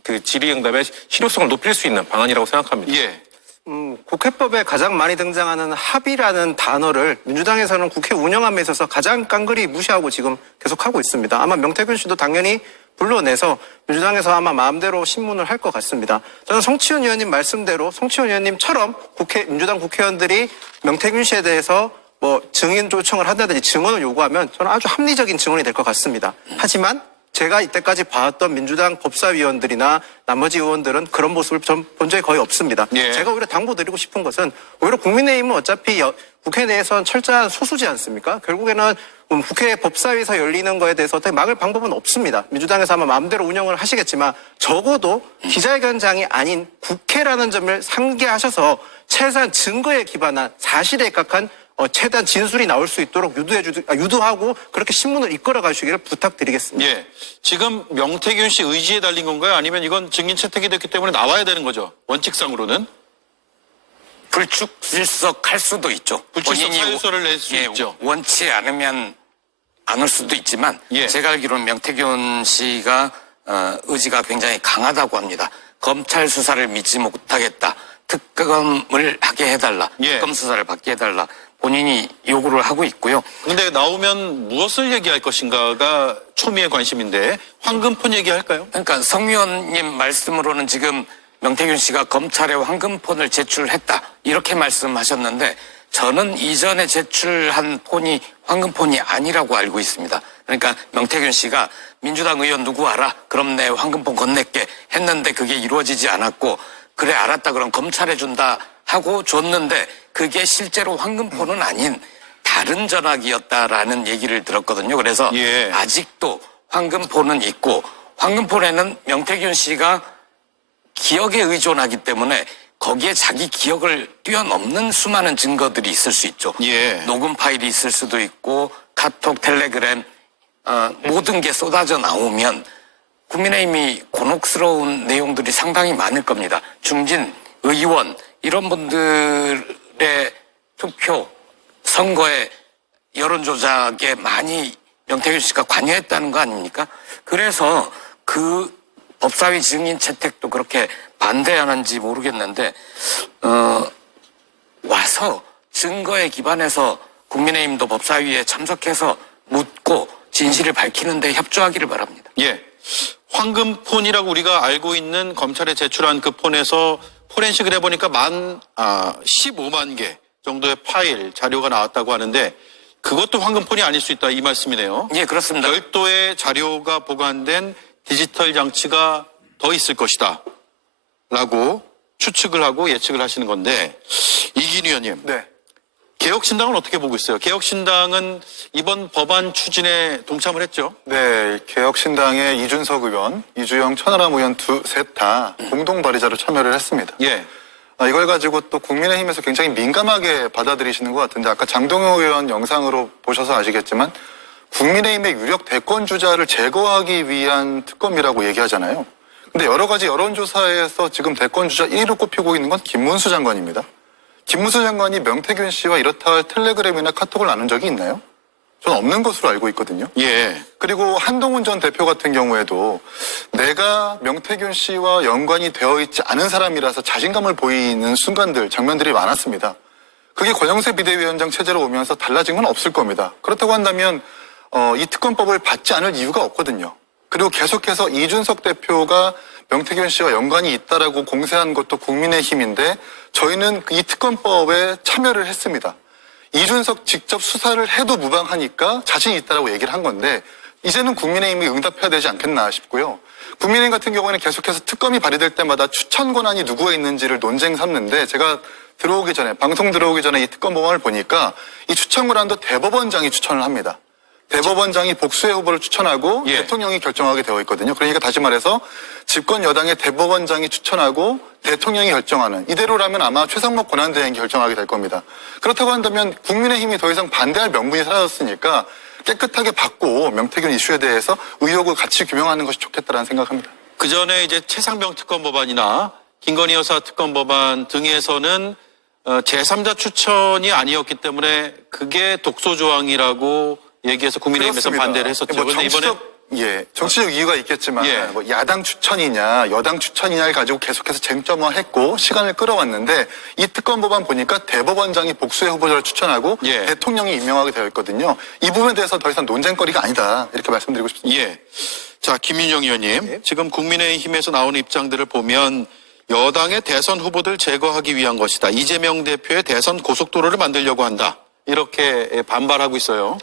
그 질의응답의 실효성을 높일 수 있는 방안이라고 생각합니다. 예. 국회법에 가장 많이 등장하는 합의라는 단어를 민주당에서는 국회 운영함에 있어서 가장 깡그리 무시하고 지금 계속하고 있습니다. 아마 명태균 씨도 당연히 불러내서 민주당에서 아마 마음대로 신문을 할 것 같습니다. 저는 성치훈 의원님 말씀대로 성치훈 의원님처럼 민주당 국회의원들이 명태균 씨에 대해서 증인 요청을 한다든지 증언을 요구하면 저는 아주 합리적인 증언이 될 것 같습니다. 하지만 제가 이때까지 봐왔던 민주당 법사위원들이나 나머지 의원들은 그런 모습을 전 본 적이 거의 없습니다. 예. 제가 오히려 당부드리고 싶은 것은 오히려 국민의힘은 어차피 국회 내에서는 철저한 소수지 않습니까? 결국에는 국회 법사위에서 열리는 거에 대해서 어떻게 막을 방법은 없습니다. 민주당에서 아마 마음대로 운영을 하시겠지만 적어도 기자회견장이 아닌 국회라는 점을 상기하셔서 최소한 증거에 기반한 사실에 각한 최대한 진술이 나올 수 있도록 유도하고 그렇게 신문을 이끌어 가시기를 부탁드리겠습니다. 예. 지금 명태균 씨 의지에 달린 건가요? 아니면 이건 증인 채택이 됐기 때문에 나와야 되는 거죠? 원칙상으로는? 불출석할 수도 있죠. 불출석 본인이 사유서를 낼 수 있죠. 원치 않으면 안 올 수도 있지만 예. 제가 알기로는 명태균 씨가 의지가 굉장히 강하다고 합니다. 검찰 수사를 믿지 못하겠다. 특검을 하게 해달라. 예. 특검 수사를 받게 해달라. 본인이 요구를 하고 있고요. 근데 나오면 무엇을 얘기할 것인가가 초미의 관심인데 황금폰 얘기할까요? 그러니까 성 의원님 말씀으로는 지금 명태균 씨가 검찰에 황금폰을 제출했다 이렇게 말씀하셨는데 저는 이전에 제출한 폰이 황금폰이 아니라고 알고 있습니다. 그러니까 명태균 씨가 민주당 의원 누구 알아? 그럼 내 황금폰 건넬게 했는데 그게 이루어지지 않았고 그래 알았다 그럼 검찰에 준다 하고 줬는데 그게 실제로 황금폰은 아닌 다른 전화기였다라는 얘기를 들었거든요. 그래서 예. 아직도 황금폰은 있고 황금폰에는 명태균 씨가 기억에 의존하기 때문에 거기에 자기 기억을 뛰어넘는 수많은 증거들이 있을 수 있죠. 예. 녹음 파일이 있을 수도 있고 카톡, 텔레그램 모든 게 쏟아져 나오면 국민의힘이 곤혹스러운 내용들이 상당히 많을 겁니다. 중진, 의원 이런 분들의 투표, 선거에 여론 조작에 많이 명태균 씨가 관여했다는 거 아닙니까? 그래서 그 법사위 증인 채택도 그렇게 반대하는지 모르겠는데 와서 증거에 기반해서 국민의힘도 법사위에 참석해서 묻고 진실을 밝히는데 협조하기를 바랍니다. 예. 황금폰이라고 우리가 알고 있는 검찰에 제출한 그 폰에서 포렌식을 해보니까 15만 개 정도의 파일, 자료가 나왔다고 하는데 그것도 황금폰이 아닐 수 있다 이 말씀이네요. 예, 그렇습니다. 별도의 자료가 보관된 디지털 장치가 더 있을 것이다 라고 추측을 하고 예측을 하시는 건데 이긴 의원님. 네. 개혁신당은 어떻게 보고 있어요? 개혁신당은 이번 법안 추진에 동참을 했죠? 네, 개혁신당의 이준석 의원, 이주영, 천하람 의원 셋 다 공동 발의자로 참여를 했습니다. 예. 이걸 가지고 또 국민의힘에서 굉장히 민감하게 받아들이시는 것 같은데 아까 장동혁 의원 영상으로 보셔서 아시겠지만 국민의힘의 유력 대권 주자를 제거하기 위한 특검이라고 얘기하잖아요. 근데 여러 가지 여론조사에서 지금 대권 주자 1위로 꼽히고 있는 건 김문수 장관입니다. 김문수 장관이 명태균 씨와 이렇다 할 텔레그램이나 카톡을 나눈 적이 있나요? 저는 없는 것으로 알고 있거든요. 예. 그리고 한동훈 전 대표 같은 경우에도 내가 명태균 씨와 연관이 되어 있지 않은 사람이라서 자신감을 보이는 순간들, 장면들이 많았습니다. 그게 권영세 비대위원장 체제로 오면서 달라진 건 없을 겁니다. 그렇다고 한다면 이 특검법을 받지 않을 이유가 없거든요. 그리고 계속해서 이준석 대표가 명태균 씨와 연관이 있다라고 공세한 것도 국민의힘인데 저희는 이 특검법에 참여를 했습니다. 이준석 직접 수사를 해도 무방하니까 자신이 있다라고 얘기를 한 건데 이제는 국민의힘이 응답해야 되지 않겠나 싶고요. 국민의힘 같은 경우에는 계속해서 특검이 발의될 때마다 추천 권한이 누구에 있는지를 논쟁 삼는데 제가 방송 들어오기 전에 이 특검 법안을 보니까 이 추천 권한도 대법원장이 추천을 합니다. 대법원장이 복수의 후보를 추천하고 예. 대통령이 결정하게 되어 있거든요. 그러니까 다시 말해서 집권 여당의 대법원장이 추천하고 대통령이 결정하는 이대로라면 아마 최상목 권한대행이 결정하게 될 겁니다. 그렇다고 한다면 국민의힘이 더 이상 반대할 명분이 사라졌으니까 깨끗하게 받고 명태균 이슈에 대해서 의혹을 같이 규명하는 것이 좋겠다라는 생각합니다. 그 전에 이제 최상병 특검 법안이나 김건희 여사 특검 법안 등에서는 제3자 추천이 아니었기 때문에 그게 독소조항이라고 얘기해서 국민의힘에서 그렇습니다. 반대를 했었죠. 그런데 이번에 정치적 이유가 있겠지만 뭐 야당 추천이냐 여당 추천이냐를 가지고 계속해서 쟁점화했고 시간을 끌어왔는데 이 특검 법안 보니까 대법원장이 복수의 후보자를 추천하고 대통령이 임명하게 되어 있거든요. 이 부분에 대해서 더 이상 논쟁거리가 아니다 이렇게 말씀드리고 싶습니다. 예. 자, 김윤영 의원님. 지금 국민의힘에서 나오는 입장들을 보면 여당의 대선 후보들 제거하기 위한 것이다. 이재명 대표의 대선 고속도로를 만들려고 한다. 이렇게 반발하고 있어요.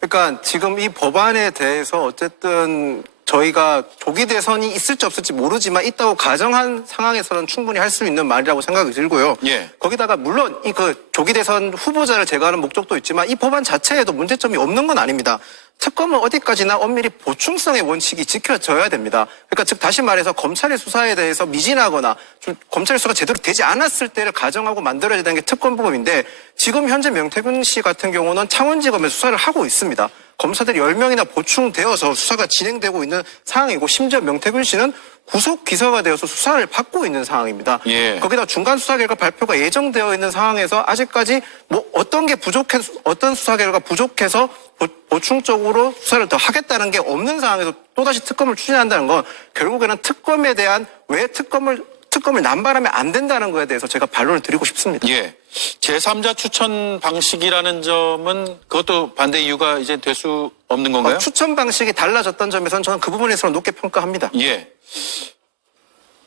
그러니까 지금 이 법안에 대해서 어쨌든 저희가 조기 대선이 있을지 없을지 모르지만 있다고 가정한 상황에서는 충분히 할 수 있는 말이라고 생각이 들고요. 예. 거기다가 물론 이 조기 대선 후보자를 제거하는 목적도 있지만 이 법안 자체에도 문제점이 없는 건 아닙니다. 특검은 어디까지나 엄밀히 보충성의 원칙이 지켜져야 됩니다. 그러니까 즉 다시 말해서 검찰의 수사에 대해서 미진하거나 좀 검찰의 수사가 제대로 되지 않았을 때를 가정하고 만들어야 되는 게 특검법인데 지금 현재 명태균 씨 같은 경우는 창원지검에서 수사를 하고 있습니다. 검사들이 10명이나 보충되어서 수사가 진행되고 있는 상황이고 심지어 명태균 씨는 구속 기소가 되어서 수사를 받고 있는 상황입니다. 예. 거기다 중간 수사 결과 발표가 예정되어 있는 상황에서 아직까지 뭐 어떤 게 부족해서 어떤 수사 결과가 부족해서 보충적으로 수사를 더 하겠다는 게 없는 상황에서 또다시 특검을 추진한다는 건 결국에는 특검에 대한 왜 특검을 남발하면 안 된다는 거에 대해서 제가 반론을 드리고 싶습니다. 예. 제3자 추천 방식이라는 점은 그것도 반대 이유가 이제 될 수 없는 건가요? 추천 방식이 달라졌던 점에서는 저는 그 부분에서 높게 평가합니다. 예.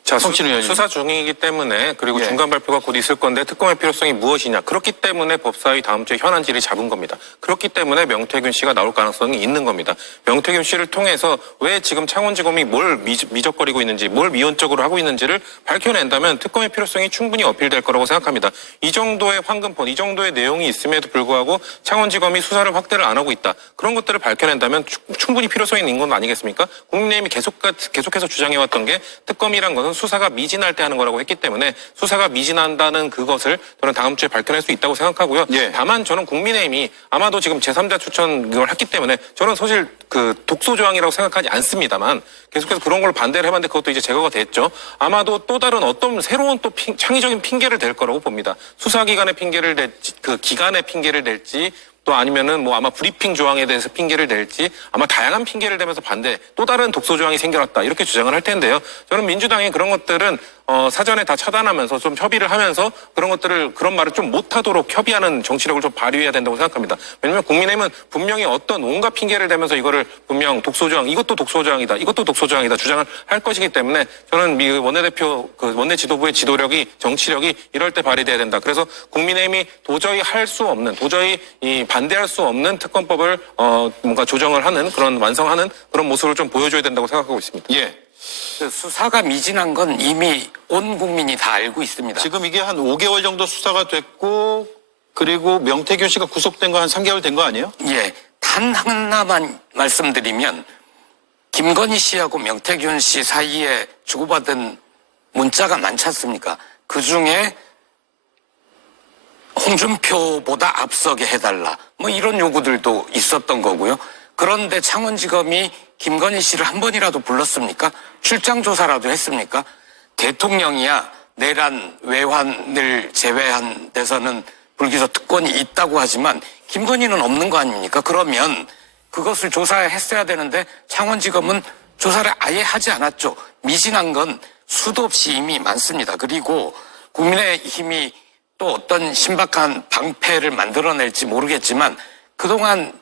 자, 성신우 의원님. 수사 중이기 때문에 그리고 예. 중간 발표가 곧 있을 건데 특검의 필요성이 무엇이냐. 그렇기 때문에 법사위 다음 주에 현안 질의 잡은 겁니다. 그렇기 때문에 명태균 씨가 나올 가능성이 있는 겁니다. 명태균 씨를 통해서 왜 지금 창원지검이 뭘 미적거리고 있는지 뭘 미온적으로 하고 있는지를 밝혀낸다면 특검의 필요성이 충분히 어필될 거라고 생각합니다. 이 정도의 황금폰, 이 정도의 내용이 있음에도 불구하고 창원지검이 수사를 확대를 안 하고 있다. 그런 것들을 밝혀낸다면 충분히 필요성이 있는 건 아니겠습니까? 국민의힘이 계속해서 주장해왔던 게 특검이란 것은 수사가 미진할 때 하는 거라고 했기 때문에 수사가 미진한다는 그것을 저는 다음 주에 밝혀낼 수 있다고 생각하고요. 예. 다만 저는 국민의힘이 아마도 지금 제3자 추천 이걸 했기 때문에 저는 사실 그 독소 조항이라고 생각하지 않습니다만 계속해서 그런 걸 반대를 해봤는데 그것도 이제 제거가 됐죠. 아마도 또 다른 어떤 새로운 또 창의적인 핑계를 댈 거라고 봅니다. 수사기관의 핑계를 댈지 그 기관의 핑계를 댈지 또 아니면은 뭐 아마 브리핑 조항에 대해서 핑계를 댈지 아마 다양한 핑계를 대면서 반대 또 다른 독소 조항이 생겨났다 이렇게 주장을 할 텐데요. 저는 민주당이 그런 것들은 사전에 다 차단하면서 좀 협의를 하면서 그런 말을 좀 못하도록 협의하는 정치력을 좀 발휘해야 된다고 생각합니다. 왜냐하면 국민의힘은 분명히 어떤 온갖 핑계를 대면서 이거를 분명 독소 조항 이것도 독소 조항이다 이것도 독소 조항이다 주장을 할 것이기 때문에 저는 미 원내대표 원내 지도부의 지도력이 정치력이 이럴 때 발휘돼야 된다. 그래서 국민의힘이 도저히 할 수 없는 도저히 반대할 수 없는 특검법을 뭔가 조정을 하는 그런 완성하는 그런 모습을 좀 보여줘야 된다고 생각하고 있습니다. 예. 그 수사가 미진한 건 이미 온 국민이 다 알고 있습니다. 지금 이게 한 5개월 정도 수사가 됐고 그리고 명태균 씨가 구속된 거 한 3개월 된 거 아니에요? 예, 단 하나만 말씀드리면 김건희 씨하고 명태균 씨 사이에 주고받은 문자가 많지 않습니까? 그중에 홍준표보다 앞서게 해달라 뭐 이런 요구들도 있었던 거고요. 그런데 창원지검이 김건희 씨를 한 번이라도 불렀습니까? 출장 조사라도 했습니까? 대통령이야 내란 외환을 제외한 데서는 불기소 특권이 있다고 하지만 김건희는 없는 거 아닙니까? 그러면 그것을 조사했어야 되는데 창원지검은 조사를 아예 하지 않았죠. 미진한 건 수도 없이 이미 많습니다. 그리고 국민의힘이 또 어떤 신박한 방패를 만들어낼지 모르겠지만 그동안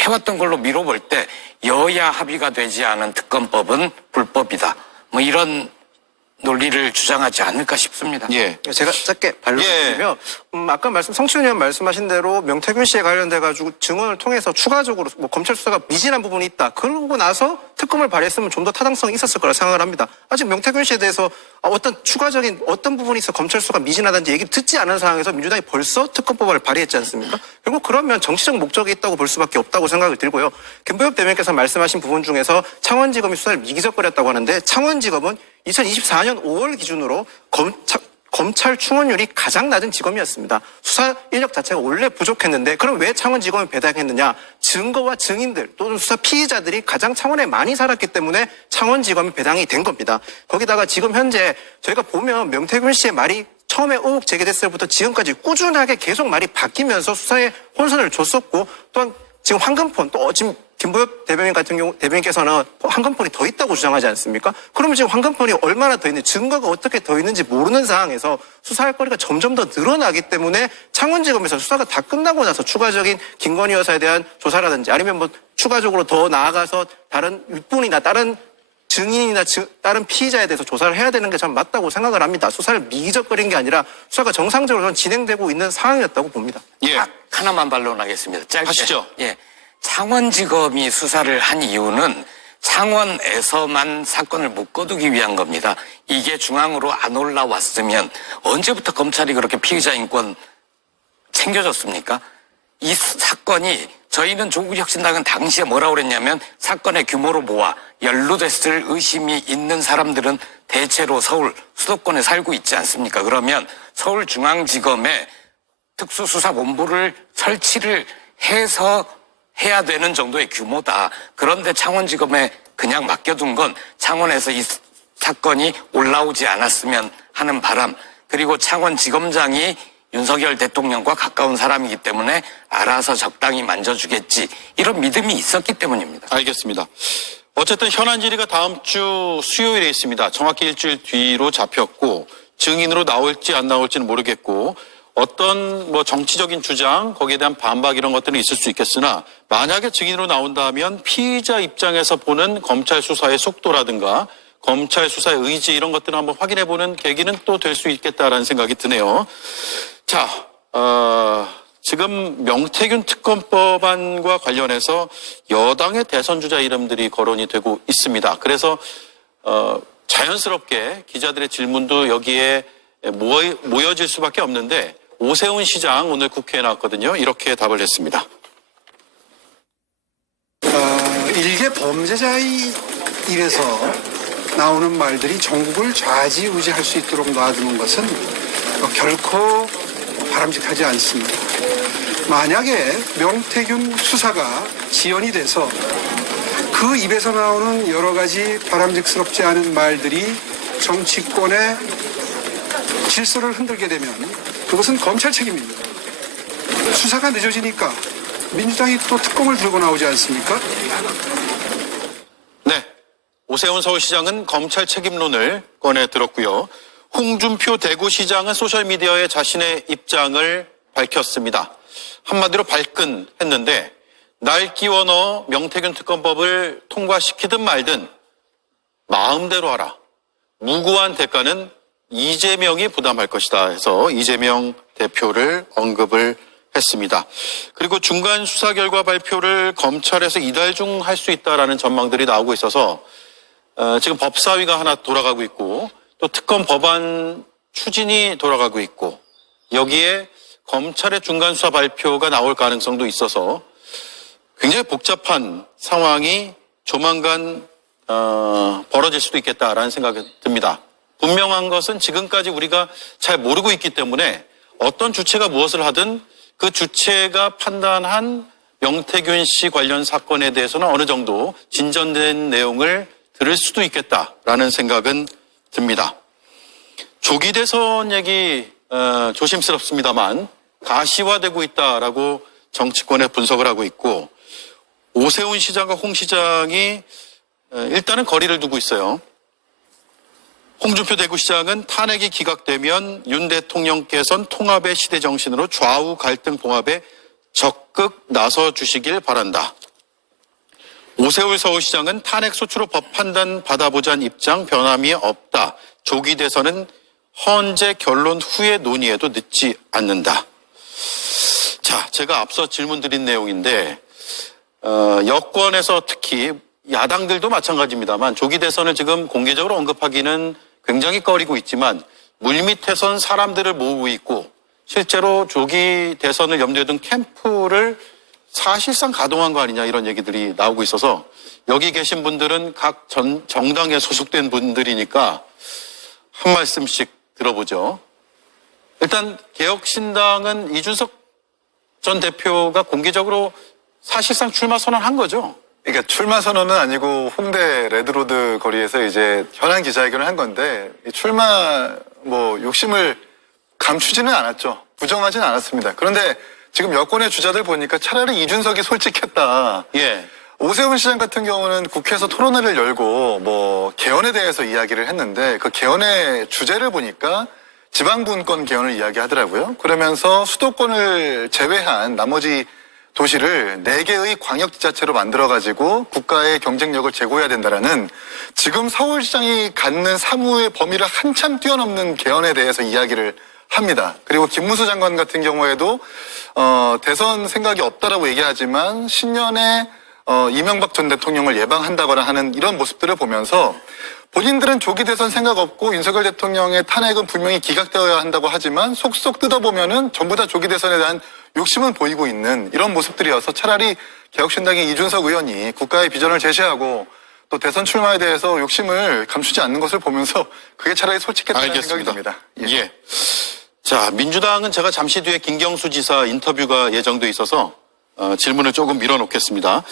해왔던 걸로 미뤄볼 때 여야 합의가 되지 않은 특검법은 불법이다. 뭐 이런 논리를 주장하지 않을까 싶습니다. 예. 제가 짧게 반론드리면 아까 성춘 의원 말씀하신 대로 명태균 씨에 관련돼 가지고 증언을 통해서 추가적으로 뭐 검찰 수사가 미진한 부분이 있다. 그러고 나서 특검을 발휘했으면 좀 더 타당성이 있었을 거라 생각을 합니다. 아직 명태균 씨에 대해서 어떤 추가적인 어떤 부분이 있어 검찰 수사가 미진하다든지 얘기 듣지 않은 상황에서 민주당이 벌써 특검법을 발의했지 않습니까? 결국 그러면 정치적 목적이 있다고 볼 수밖에 없다고 생각이 들고요. 김보엽 대변인께서 말씀하신 부분 중에서 창원지검이 수사를 미기적거렸다고 하는데 창원지검은 2024년 5월 기준으로 검찰 충원율이 가장 낮은 지검이었습니다. 수사 인력 자체가 원래 부족했는데 그럼 왜 창원지검이 배당했느냐? 증거와 증인들 또는 수사 피의자들이 가장 창원에 많이 살았기 때문에 창원지검이 배당이 된 겁니다. 거기다가 지금 현재 저희가 보면 명태균 씨의 말이 처음에 의혹 제기됐을 때부터 지금까지 꾸준하게 계속 말이 바뀌면서 수사에 혼선을 줬었고 또한 지금 황금폰 또 지금 김보엽 대변인 같은 경우 대변인께서는 황금폰이 더 있다고 주장하지 않습니까? 그러면 지금 황금폰이 얼마나 더 있는지 증거가 어떻게 더 있는지 모르는 상황에서 수사할 거리가 점점 더 늘어나기 때문에 창원지검에서 수사가 다 끝나고 나서 추가적인 김건희 여사에 대한 조사라든지 아니면 뭐 추가적으로 더 나아가서 다른 육본이나 다른 증인이나 다른 피의자에 대해서 조사를 해야 되는 게 참 맞다고 생각을 합니다. 수사를 미기적거린 게 아니라 수사가 정상적으로 진행되고 있는 상황이었다고 봅니다. 예. 하나만 반론하겠습니다. 짧게. 하시죠. 예. 창원지검이 수사를 한 이유는 창원에서만 사건을 묶어두기 위한 겁니다. 이게 중앙으로 안 올라왔으면 언제부터 검찰이 그렇게 피의자 인권 챙겨줬습니까? 이 사건이 저희는 조국혁신당은 당시에 뭐라고 그랬냐면 사건의 규모로 보아 연루됐을 의심이 있는 사람들은 대체로 서울 수도권에 살고 있지 않습니까? 그러면 서울중앙지검에 특수수사본부를 설치를 해서 해야 되는 정도의 규모다. 그런데 창원지검에 그냥 맡겨둔 건 창원에서 이 사건이 올라오지 않았으면 하는 바람, 그리고 창원지검장이 윤석열 대통령과 가까운 사람이기 때문에 알아서 적당히 만져주겠지, 이런 믿음이 있었기 때문입니다. 알겠습니다. 어쨌든 현안 질의가 다음 주 수요일에 있습니다. 정확히 일주일 뒤로 잡혔고 증인으로 나올지 안 나올지는 모르겠고 어떤 뭐 정치적인 주장, 거기에 대한 반박 이런 것들은 있을 수 있겠으나 만약에 증인으로 나온다면 피의자 입장에서 보는 검찰 수사의 속도라든가 검찰 수사의 의지 이런 것들을 한번 확인해보는 계기는 또 될 수 있겠다라는 생각이 드네요. 자, 지금 명태균 특검법안과 관련해서 여당의 대선 주자 이름들이 거론이 되고 있습니다. 그래서 자연스럽게 기자들의 질문도 여기에 모여질 수밖에 없는데 오세훈 시장 오늘 국회에 나왔거든요. 이렇게 답을 했습니다. 일개 범죄자의 입에서 나오는 말들이 전국을 좌지우지할 수 있도록 놔두는 것은 결코 바람직하지 않습니다. 만약에 명태균 수사가 지연이 돼서 그 입에서 나오는 여러 가지 바람직스럽지 않은 말들이 정치권의 질서를 흔들게 되면 그것은 검찰 책임입니다. 수사가 늦어지니까 민주당이 또 특검을 들고 나오지 않습니까? 네, 오세훈 서울시장은 검찰 책임론을 꺼내 들었고요. 홍준표 대구시장은 소셜미디어에 자신의 입장을 밝혔습니다. 한마디로 발끈했는데 날 끼워 넣어 명태균 특검법을 통과시키든 말든 마음대로 하라. 무고한 대가는 이재명이 부담할 것이다 해서 이재명 대표를 언급을 했습니다. 그리고 중간 수사 결과 발표를 검찰에서 이달 중 할 수 있다라는 전망들이 나오고 있어서 지금 법사위가 하나 돌아가고 있고 또 특검 법안 추진이 돌아가고 있고 여기에 검찰의 중간 수사 발표가 나올 가능성도 있어서 굉장히 복잡한 상황이 조만간 벌어질 수도 있겠다라는 생각이 듭니다. 분명한 것은 지금까지 우리가 잘 모르고 있기 때문에 어떤 주체가 무엇을 하든 그 주체가 판단한 명태균 씨 관련 사건에 대해서는 어느 정도 진전된 내용을 들을 수도 있겠다라는 생각은 듭니다. 조기 대선 얘기 조심스럽습니다만 가시화되고 있다라고 정치권에 분석을 하고 있고 오세훈 시장과 홍 시장이 일단은 거리를 두고 있어요. 홍준표 대구시장은 탄핵이 기각되면 윤 대통령께서는 통합의 시대 정신으로 좌우 갈등 봉합에 적극 나서 주시길 바란다. 오세훈 서울시장은 탄핵 소추로 법 판단 받아보자는 입장 변함이 없다. 조기 대선은 헌재 결론 후에 논의해도 늦지 않는다. 자, 제가 앞서 질문 드린 내용인데 여권에서 특히 야당들도 마찬가지입니다만 조기 대선을 지금 공개적으로 언급하기는 굉장히 꺼리고 있지만 물밑에선 사람들을 모으고 있고 실제로 조기 대선을 염두에 둔 캠프를 사실상 가동한 거 아니냐 이런 얘기들이 나오고 있어서 여기 계신 분들은 각 정당에 소속된 분들이니까 한 말씀씩 들어보죠. 일단 개혁신당은 이준석 전 대표가 공개적으로 사실상 출마 선언한 거죠. 그러니까 출마 선언은 아니고 홍대 레드로드 거리에서 이제 현안 기자회견을 한 건데 출마 욕심을 감추지는 않았죠. 부정하지는 않았습니다. 그런데 지금 여권의 주자들 보니까 차라리 이준석이 솔직했다. 예. 오세훈 시장 같은 경우는 국회에서 토론회를 열고 개헌에 대해서 이야기를 했는데 그 개헌의 주제를 보니까 지방분권 개헌을 이야기하더라고요. 그러면서 수도권을 제외한 나머지 도시를 4개의 광역지자체로 만들어가지고 국가의 경쟁력을 제고해야 된다라는 지금 서울시장이 갖는 사무의 범위를 한참 뛰어넘는 개헌에 대해서 이야기를 합니다. 그리고 김문수 장관 같은 경우에도 대선 생각이 없다라고 얘기하지만 신년에 이명박 전 대통령을 예방한다거나 하는 이런 모습들을 보면서 본인들은 조기 대선 생각 없고 윤석열 대통령의 탄핵은 분명히 기각되어야 한다고 하지만 속속 뜯어보면은 전부 다 조기 대선에 대한 욕심은 보이고 있는 이런 모습들이어서 차라리 개혁신당의 이준석 의원이 국가의 비전을 제시하고 또 대선 출마에 대해서 욕심을 감추지 않는 것을 보면서 그게 차라리 솔직했다는 생각이 듭니다. 예. 자, 민주당은 제가 잠시 뒤에 김경수 지사 인터뷰가 예정돼 있어서 질문을 조금 밀어놓겠습니다.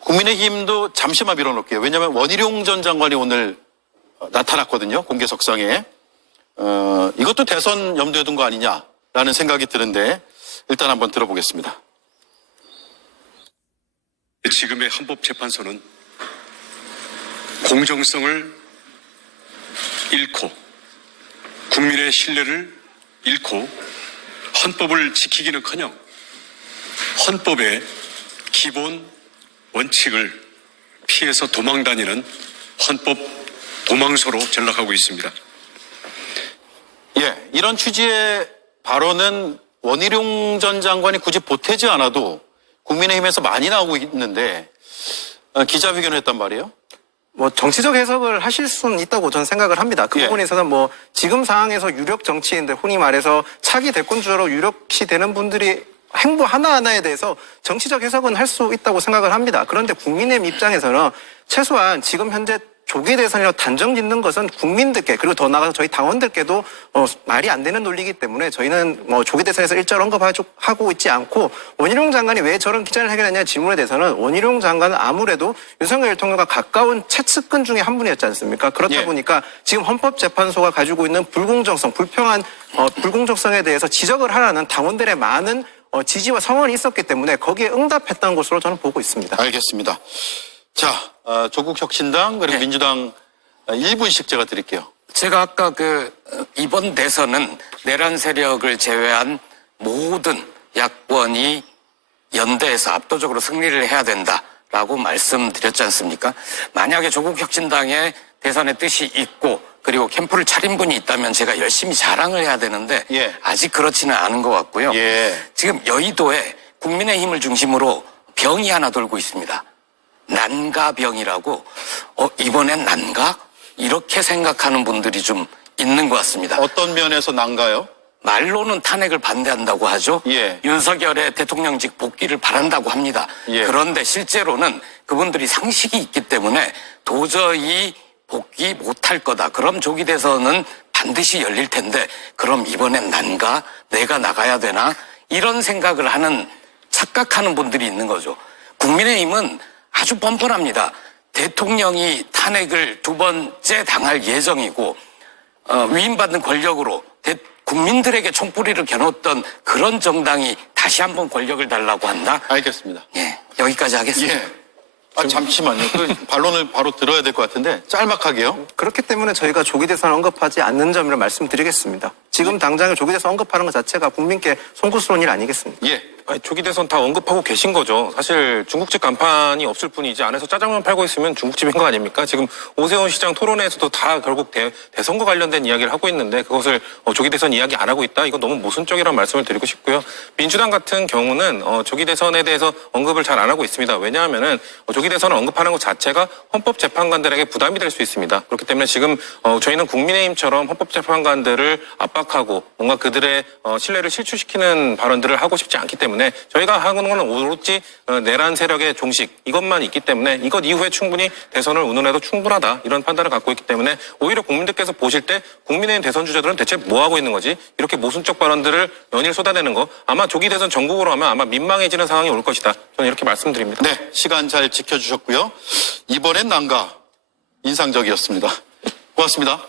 국민의힘도 잠시만 밀어놓을게요. 왜냐하면 원희룡 전 장관이 오늘 나타났거든요. 공개석상에. 이것도 대선 염두에 둔 거 아니냐라는 생각이 드는데 일단 한번 들어보겠습니다. 지금의 헌법재판소는 공정성을 잃고 국민의 신뢰를 잃고 헌법을 지키기는커녕 헌법의 기본 원칙을 피해서 도망다니는 헌법 도망소로 전락하고 있습니다. 예, 이런 취지의 발언은 원희룡 전 장관이 굳이 보태지 않아도 국민의힘에서 많이 나오고 있는데 기자회견을 했단 말이에요? 뭐 정치적 해석을 하실 수는 있다고 저는 생각을 합니다. 그 부분에 있어서는 뭐 지금 상황에서 유력 정치인들, 흔히 말해서 차기 대권주자로 유력시 되는 분들이 행보 하나하나에 대해서 정치적 해석은 할 수 있다고 생각을 합니다. 그런데 국민의힘 입장에서는 최소한 지금 현재 조기 대선이라고 단정 짓는 것은 국민들께 그리고 더 나아가서 저희 당원들께도 말이 안 되는 논리이기 때문에 저희는 뭐 조기 대선에서 일절 언급하고 있지 않고 원희룡 장관이 왜 저런 기자회견을 했냐 질문에 대해서는 원희룡 장관은 아무래도 윤석열 대통령과 가까운 채측근 중에 한 분이었지 않습니까? 그렇다 보니까 지금 헌법재판소가 가지고 있는 불공정성, 불평한 불공정성에 대해서 지적을 하라는 당원들의 많은 지지와 성원이 있었기 때문에 거기에 응답했던 것으로 저는 보고 있습니다. 알겠습니다. 자, 조국혁신당 그리고 민주당 1분씩 제가 드릴게요. 제가 아까 이번 대선은 내란 세력을 제외한 모든 야권이 연대해서 압도적으로 승리를 해야 된다라고 말씀드렸지 않습니까? 만약에 조국혁신당의 대선의 뜻이 있고 그리고 캠프를 차린 분이 있다면 제가 열심히 자랑을 해야 되는데 아직 그렇지는 않은 것 같고요. 지금 여의도에 국민의힘을 중심으로 병이 하나 돌고 있습니다. 난가병이라고 이번엔 난가? 이렇게 생각하는 분들이 좀 있는 것 같습니다. 어떤 면에서 난가요? 말로는 탄핵을 반대한다고 하죠. 윤석열의 대통령직 복귀를 바란다고 합니다. 그런데 실제로는 그분들이 상식이 있기 때문에 도저히 복귀 못할 거다. 그럼 조기 대선은 반드시 열릴 텐데 그럼 이번엔 난가? 내가 나가야 되나? 이런 생각을 하는 착각하는 분들이 있는 거죠. 국민의힘은 아주 뻔뻔합니다. 대통령이 탄핵을 두 번째 당할 예정이고 위임받는 권력으로 국민들에게 총뿌리를 겨눴던 그런 정당이 다시 한번 권력을 달라고 한다? 알겠습니다. 예, 여기까지 하겠습니다. 잠시만요. 그 반론을 바로 들어야 될 것 같은데 짤막하게요. 그렇기 때문에 저희가 조기 대선 언급하지 않는 점을 말씀드리겠습니다. 지금 당장에 조기 대선 언급하는 것 자체가 국민께 송구스러운 일 아니겠습니까? 아니, 조기 대선 다 언급하고 계신 거죠. 사실 중국집 간판이 없을 뿐이지 안에서 짜장면 팔고 있으면 중국집인 거 아닙니까? 지금 오세훈 시장 토론회에서도 다 결국 대선과 관련된 이야기를 하고 있는데 그것을 조기 대선 이야기 안 하고 있다? 이건 너무 모순적이라는 말씀을 드리고 싶고요. 민주당 같은 경우는 조기 대선에 대해서 언급을 잘 안 하고 있습니다. 왜냐하면은 조기 대선을 언급하는 것 자체가 헌법재판관들에게 부담이 될 수 있습니다. 그렇기 때문에 지금 저희는 국민의힘처럼 헌법재판관들을 압박하고 뭔가 그들의 신뢰를 실추시키는 발언들을 하고 싶지 않기 때문에 저희가 하는 건 오로지 내란 세력의 종식 이것만 있기 때문에 이것 이후에 충분히 대선을 운운해도 충분하다 이런 판단을 갖고 있기 때문에 오히려 국민들께서 보실 때 국민의힘 대선 주자들은 대체 뭐 하고 있는 거지 이렇게 모순적 발언들을 연일 쏟아내는 거 아마 조기 대선 전국으로 하면 아마 민망해지는 상황이 올 것이다. 저는 이렇게 말씀드립니다. 네, 시간 잘 지켜주셨고요. 이번엔 난가 인상적이었습니다. 고맙습니다.